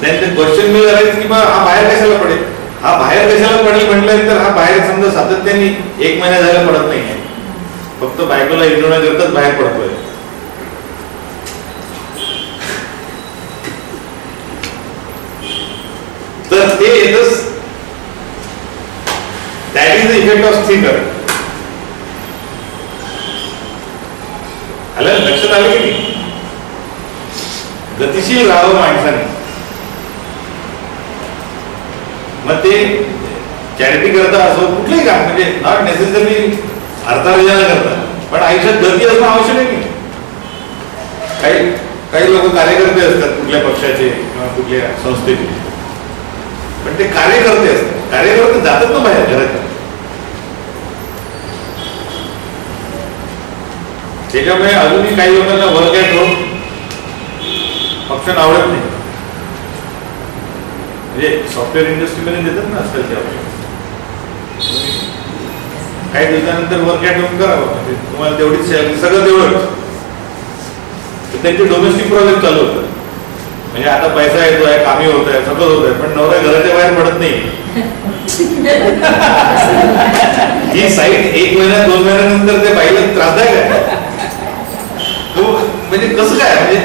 then the question will arise की हा बाहेर कशाला पडेल. हा बाहेर कशाला पडेल म्हटल्यानंतर हा बाहेर समजा सातत्याने 1 महिना झाला पडत नाही फक्त बायकोला इजवण्याकरताच बाहेर पडतोय. तर ते येतच that is the effect of thinker. आलं लक्षात आलं की नाही. गतिशील राहावं माणसाने. मग ते चॅरिटी करता असो कुठलंही काम म्हणजे नॉट नेसेसरी अर्थार्जन करता पण आयुष्यात गती असणं आवश्यक आहे की. काही लोक कार्यकर्ते असतात कुठल्या पक्षाचे किंवा कुठल्या संस्थेचे पण ते कार्यकर्ते असतात. कार्यकर्ते जातात ना बाहेर घरात. त्याच्यामुळे अजूनही काही लोकांना वर्क ॲट होम ऑप्शन आवडत नाही. म्हणजे सॉफ्टवेअर इंडस्ट्रीमध्ये देतात ना आजकालचे ऑप्शन. काही दिवसानंतर वर्क ॲट होम करावं म्हणजे तुम्हाला तेवढीच सगळं तेवढंच. त्यांचे डोमेस्टिक प्रोजेक्ट चालू होतात म्हणजे आता पैसा येतोय कामी होत आहे सगळं होत आहे पण नवरा घराच्या बाहेर पडत नाही. ही साईट 1 महिना 2 महिन्यानंतर ते बाईला त्रासदायक आहे. तो म्हणजे कसं काय म्हणजे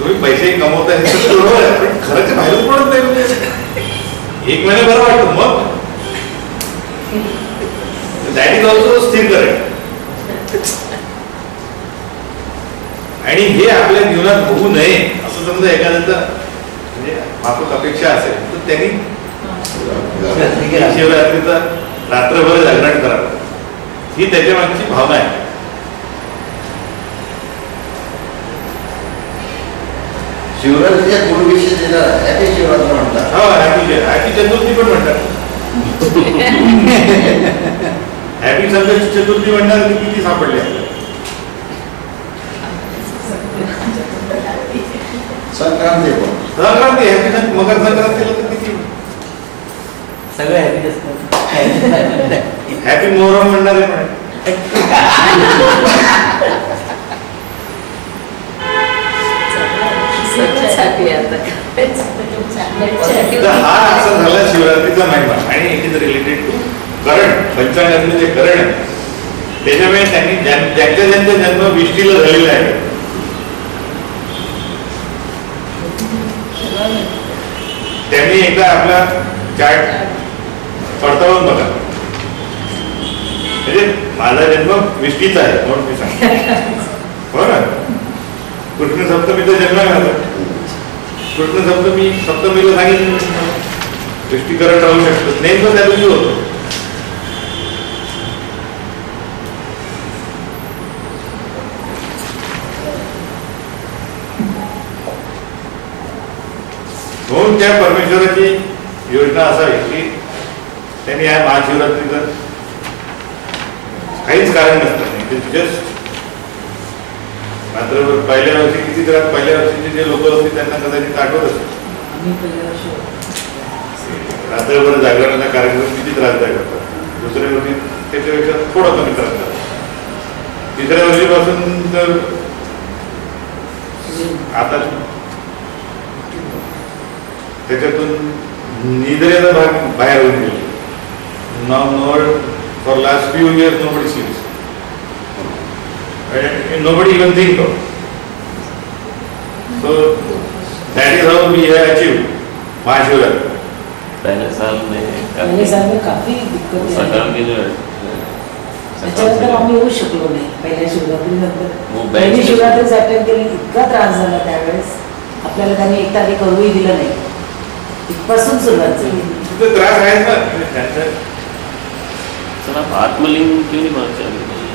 तुम्ही पैसे कमवताय हे सगळं बरोबर आहे पण घराच्या बाहेरच पडत नाही म्हणजे 1 महिना बरं वाटतं मग दॅट इज ऑल्सो स्थिर करेक्ट. आणि हे आपल्या जीवनात होऊ नये असं समजा एखाद्याचा म्हणजे माफक अपेक्षा असेल तर त्यांनी शिवरात्रीचा रात्रभर जागरण करावं ही त्याच्या मागची भावना आहे. शिवरात्रीच्या गुरुविषयी त्याला हॅपी शिवरात्र म्हणतात. हो हॅपी चतुर्थी पण म्हणतात. हॅपी संकष्टी चतुर्थी म्हणणार किती सापडले आपल्याला. संक्रांती संक्रांती हॅपी मकर संक्रांतीला तर किती सगळं हॅपी असतं. हॅपी मोहरम म्हणणार आहे म्हणे. हा असा झाला शिवरात्रीचा महिमा आणि इट इज रिलेटेड टू करण. पंचांगातलं जे करण आहे त्याच्यामुळे त्यांनी ज्यांच्या जन्म विष्टीला झालेला आहे त्यांनी एकदा आपला चार्ट पडताळून बघा. म्हणजे माझा जन्म विष्टीचा आहे म्हणून मी सांगतो हो ना. कृष्ण सप्तमीचा जन्म आहे. कृष्ण सप्तमीला सांगितलं विष्टीकरण राहू शकतं नेमकं त्या दिवशी होतं. म्हणून त्या परमेश्वराची योजना असावी की त्यांनी या महाशिवरात्रीचं काहीच कारण नसतं. जस्ट मात्र पहिल्या वर्षी किती त्रास पहिल्या वर्षीचे जे लोक होते त्यांना कदाचित आठवत असेल रात्रभर जागरणाचा कार्यक्रम किती त्रासदायक होता. दुसऱ्या वर्षी त्याच्यापेक्षा थोडं कमी करतात. तिसऱ्या वर्षीपासून तर आता त्याच्यातून निद्रेचा भाग बाहेर होऊन गेले. For last few years nobody sleeps. And nobody even think of. So that is how we have achieved Mahashivratri. पहले साल में काफी दिक्कत सकाळ के जो त्याच्यानंतर आम्ही येऊ शकलो नाही. पहिल्या शिवरात्रीनंतर हो, पहिली शिवरात्रीच अटेंड केली, इतका त्रास झाला त्यावेळेस. आपल्याला त्यांनी एक तारीख करूही दिलं नाही. इथपासून सुरुवात झाली. तो त्रास आहे ना त्यांचा. सर आप आत्मलिंग क्यों नहीं बनाते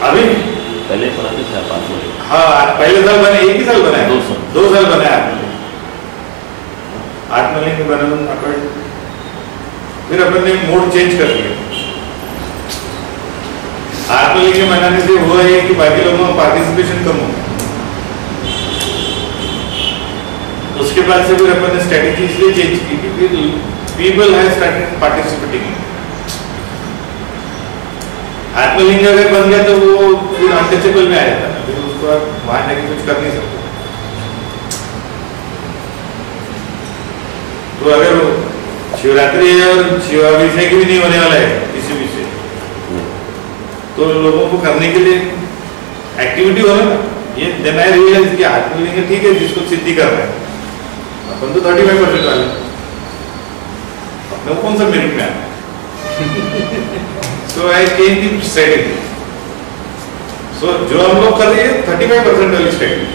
अभी पहले बनाते थे आप आत्मलिंग? हाँ, पहले साल बने, एक ही साल बनाया. 2 साल बनाया आत्मलिंग बनवून आपण फिर अपन ने मोड चेंज कर दिया. आत्मलिंग के बनाने से हुआ है कि बाकी लोगों का पार्टिसिपेशन कम हो. उसके बाद से फिर अपन ने स्ट्रेटेजी इसलिए चेंज की कि फिर people have started participating. Atmalinga अगर बन गया तो वो फिर अनटचेबल में आ जाता है. फिर उसको आप वहां जाके कुछ कर नहीं सकते. तो अगर शिवरात्रि और शिवाभिषेक भी नहीं होने वाला है किसी भी से, तो लोगों को करने के लिए एक्टिविटी हो ना. ये देन आई रियलाइज कि आत्मलिंग ठीक है जिसको सिद्धि कर रहे हैं. अपन तो 35% वाले अपने कौन सा मेरिट में आना. So I changed the strategy. So जो हम लोग कर रहे हैं 35% वाली strategy.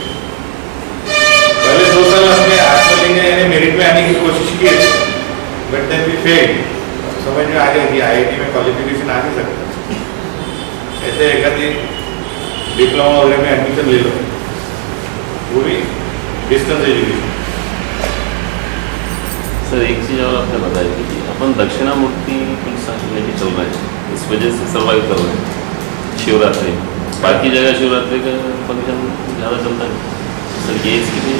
पहले 2 साल हमने आत्मलिंग यानी मेरिट में आने की कोशिश की, but then we failed. समझ में आ गया कि IIT में क्वालिफिकेशन आ नहीं सकता. ऐसे एक डिप्लोमा वगैरह में एडमिशन ले लो, वो भी डिस्टेंस एजुकेशन. सर एक चीज़ और आपने बताई थी कि अपन दक्षिणामूर्ति पुलिस लेके चल रहे हैं, इस वजह से सर्वाइव कर रहे हैं शिवरात्रि. बाकी जगह शिवरात्रि का फंक्शन ज़्यादा चलता है सर, ये इसकी भी.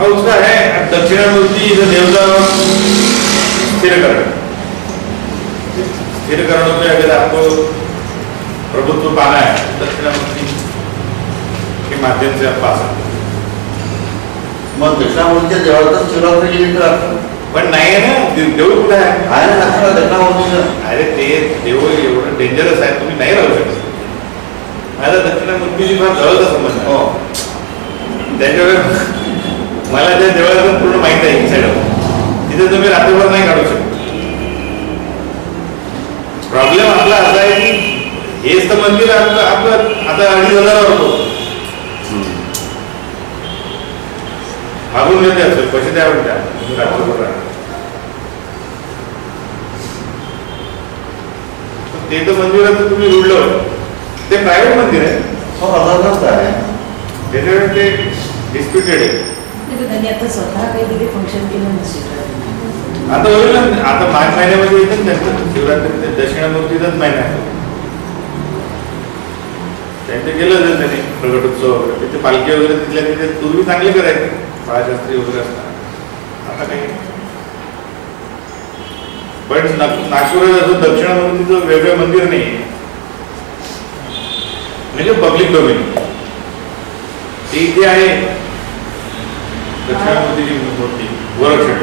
और उसका है दक्षिणामूर्ति देवता स्थिरकरण. स्थिरकरणों में अगर आपको प्रभुत्व पाना है दक्षिणामूर्ति के माध्यम से आप पा सकते. मग दक्षिणामूर्तीच्या देवळातच शिवरात्री केली तर आपण पण नाही आहे ना. देऊळ कुठे आहे? आहे ना नागपूरला दक्षिणामूर्तीचं. अरे ते देऊळ एवढं डेंजरस आहे, तुम्ही नाही राहू शकत. माझा दक्षिणामूर्तीची फार जवळचा संबंध आहे. त्याच्यावर मला त्या देवळाचं पूर्ण माहिती आहे इनसाइड. तिथे तुम्ही रात्रभर नाही काढू शकत. प्रॉब्लेम आपला असा आहे की हेच तर मंदिर आपलं आता 2,500 होतो. मागून घेते असेल पैसे द्या म्हणत्या तुम्ही रात्रभर राहा. ते तर मंदिरात तुम्ही रुडलं, ते प्रायव्हेट मंदिर आहे. आहे त्याच्यावर ते डिस्प्युटेड आहे. त्यांनी आता स्वतः काहीतरी फंक्शन केलं नसेल. आता होईल ना. आता मार्च महिन्यामध्ये येतं त्यांचं शिवरात्री दक्षिणामूर्तीचाच महिना आहे. त्यांचं केलं त्यांनी प्रगटोत्सव वगैरे, त्याची पालखी वगैरे तिथल्या तिथे पूर्वी चांगले करायचे बाळशास्त्री वगैरे असतात. आता काही पण नागपुरात असं दक्षिणामूर्तीचं वेगळं मंदिर नाही म्हणजे पब्लिक डोमेन. ते इथे आहे दक्षिणामूर्तीची मूर्ती गोरक्षण.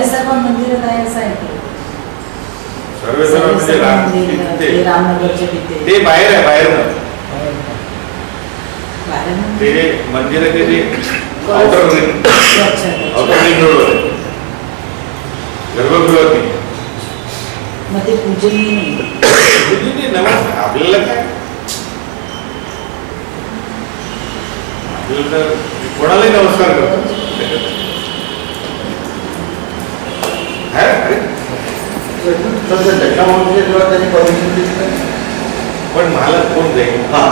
सर्व मंदिरात आहे असं आहे. सर्व म्हणजे रामनगरच्या तिथे ते बाहेर आहे. बाहेर ते मंदिराचे जे आउटर रिंग रोड आहे गर्भगृहात नाही. मग ते पूजनीय नमस्कार आपल्याला काय, आपल्याला तर कोणालाही नमस्कार करतो. दक्षिणामूर्तीच्या देवळात त्यांनी परमिशन दिली नाही. पण मला कोण जाईल. हा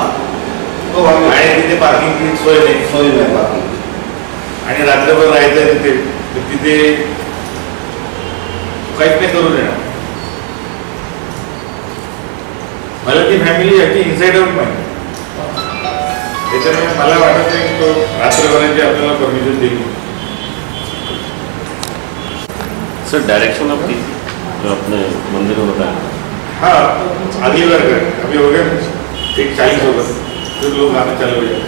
तो भाग आणि तिथे पार्किंगची सोय नाही. सोय नाही पार्किंग. आणि रात्रभर राहायचं तिथे, तिथे काहीच नाही करू देणार. मला ती फॅमिली याची इनसाइड आउट माहिती. त्याच्यामुळे मला वाटत नाही की तो रात्रभराची आपल्याला परमिशन देईल. सर डायरेक्शन ऑफ तिथि जो अपने मंदिर में बताया। हाँ, अगली बार कर, अभी हो गए 1:40 हो गए, फिर लोग आने चालू हो जाए।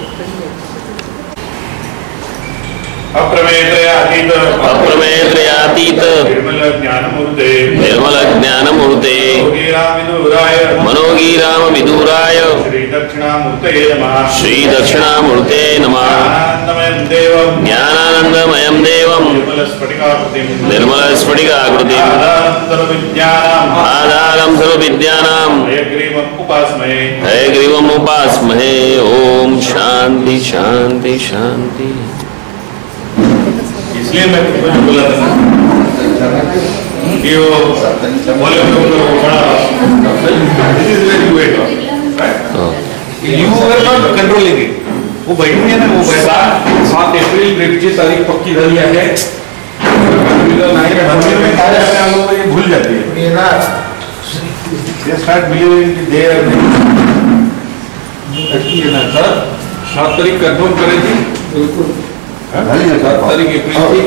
अप्रमेयत्रयातीत निर्मल ज्ञानमूर्ते मनोगीराम विदुराय श्री दक्षिणामूर्ते नमः ज्ञानानंदमयं देवं निर्मल स्फटिकाकृतिम् आधारं सर्वविद्यानां हयग्रीवम् उपास्महे। ओम शांति शांति शांति। इसलिए मैं तुमको जो बोला था कि वो बोले तो बड़ा this is very wet you are not controlling it. वो बैठी है ना, वो 7 एप्रिल ब्रेकची तारीख पक्की झाली आहे। मंदिर में कार्य करने वालों को ये भूल जाती है, ये ना दे स्टार्ट बिलीविंग कि दे आर नहीं ना सर। 7 तारीख कंफर्म करायची, 7 तारीख एप्रिलची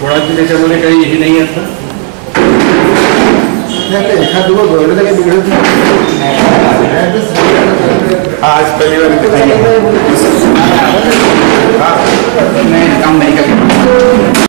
कोणाची त्याच्यामध्ये काही हे नाही आता। आज पहली बार काम नहीं करेंगे।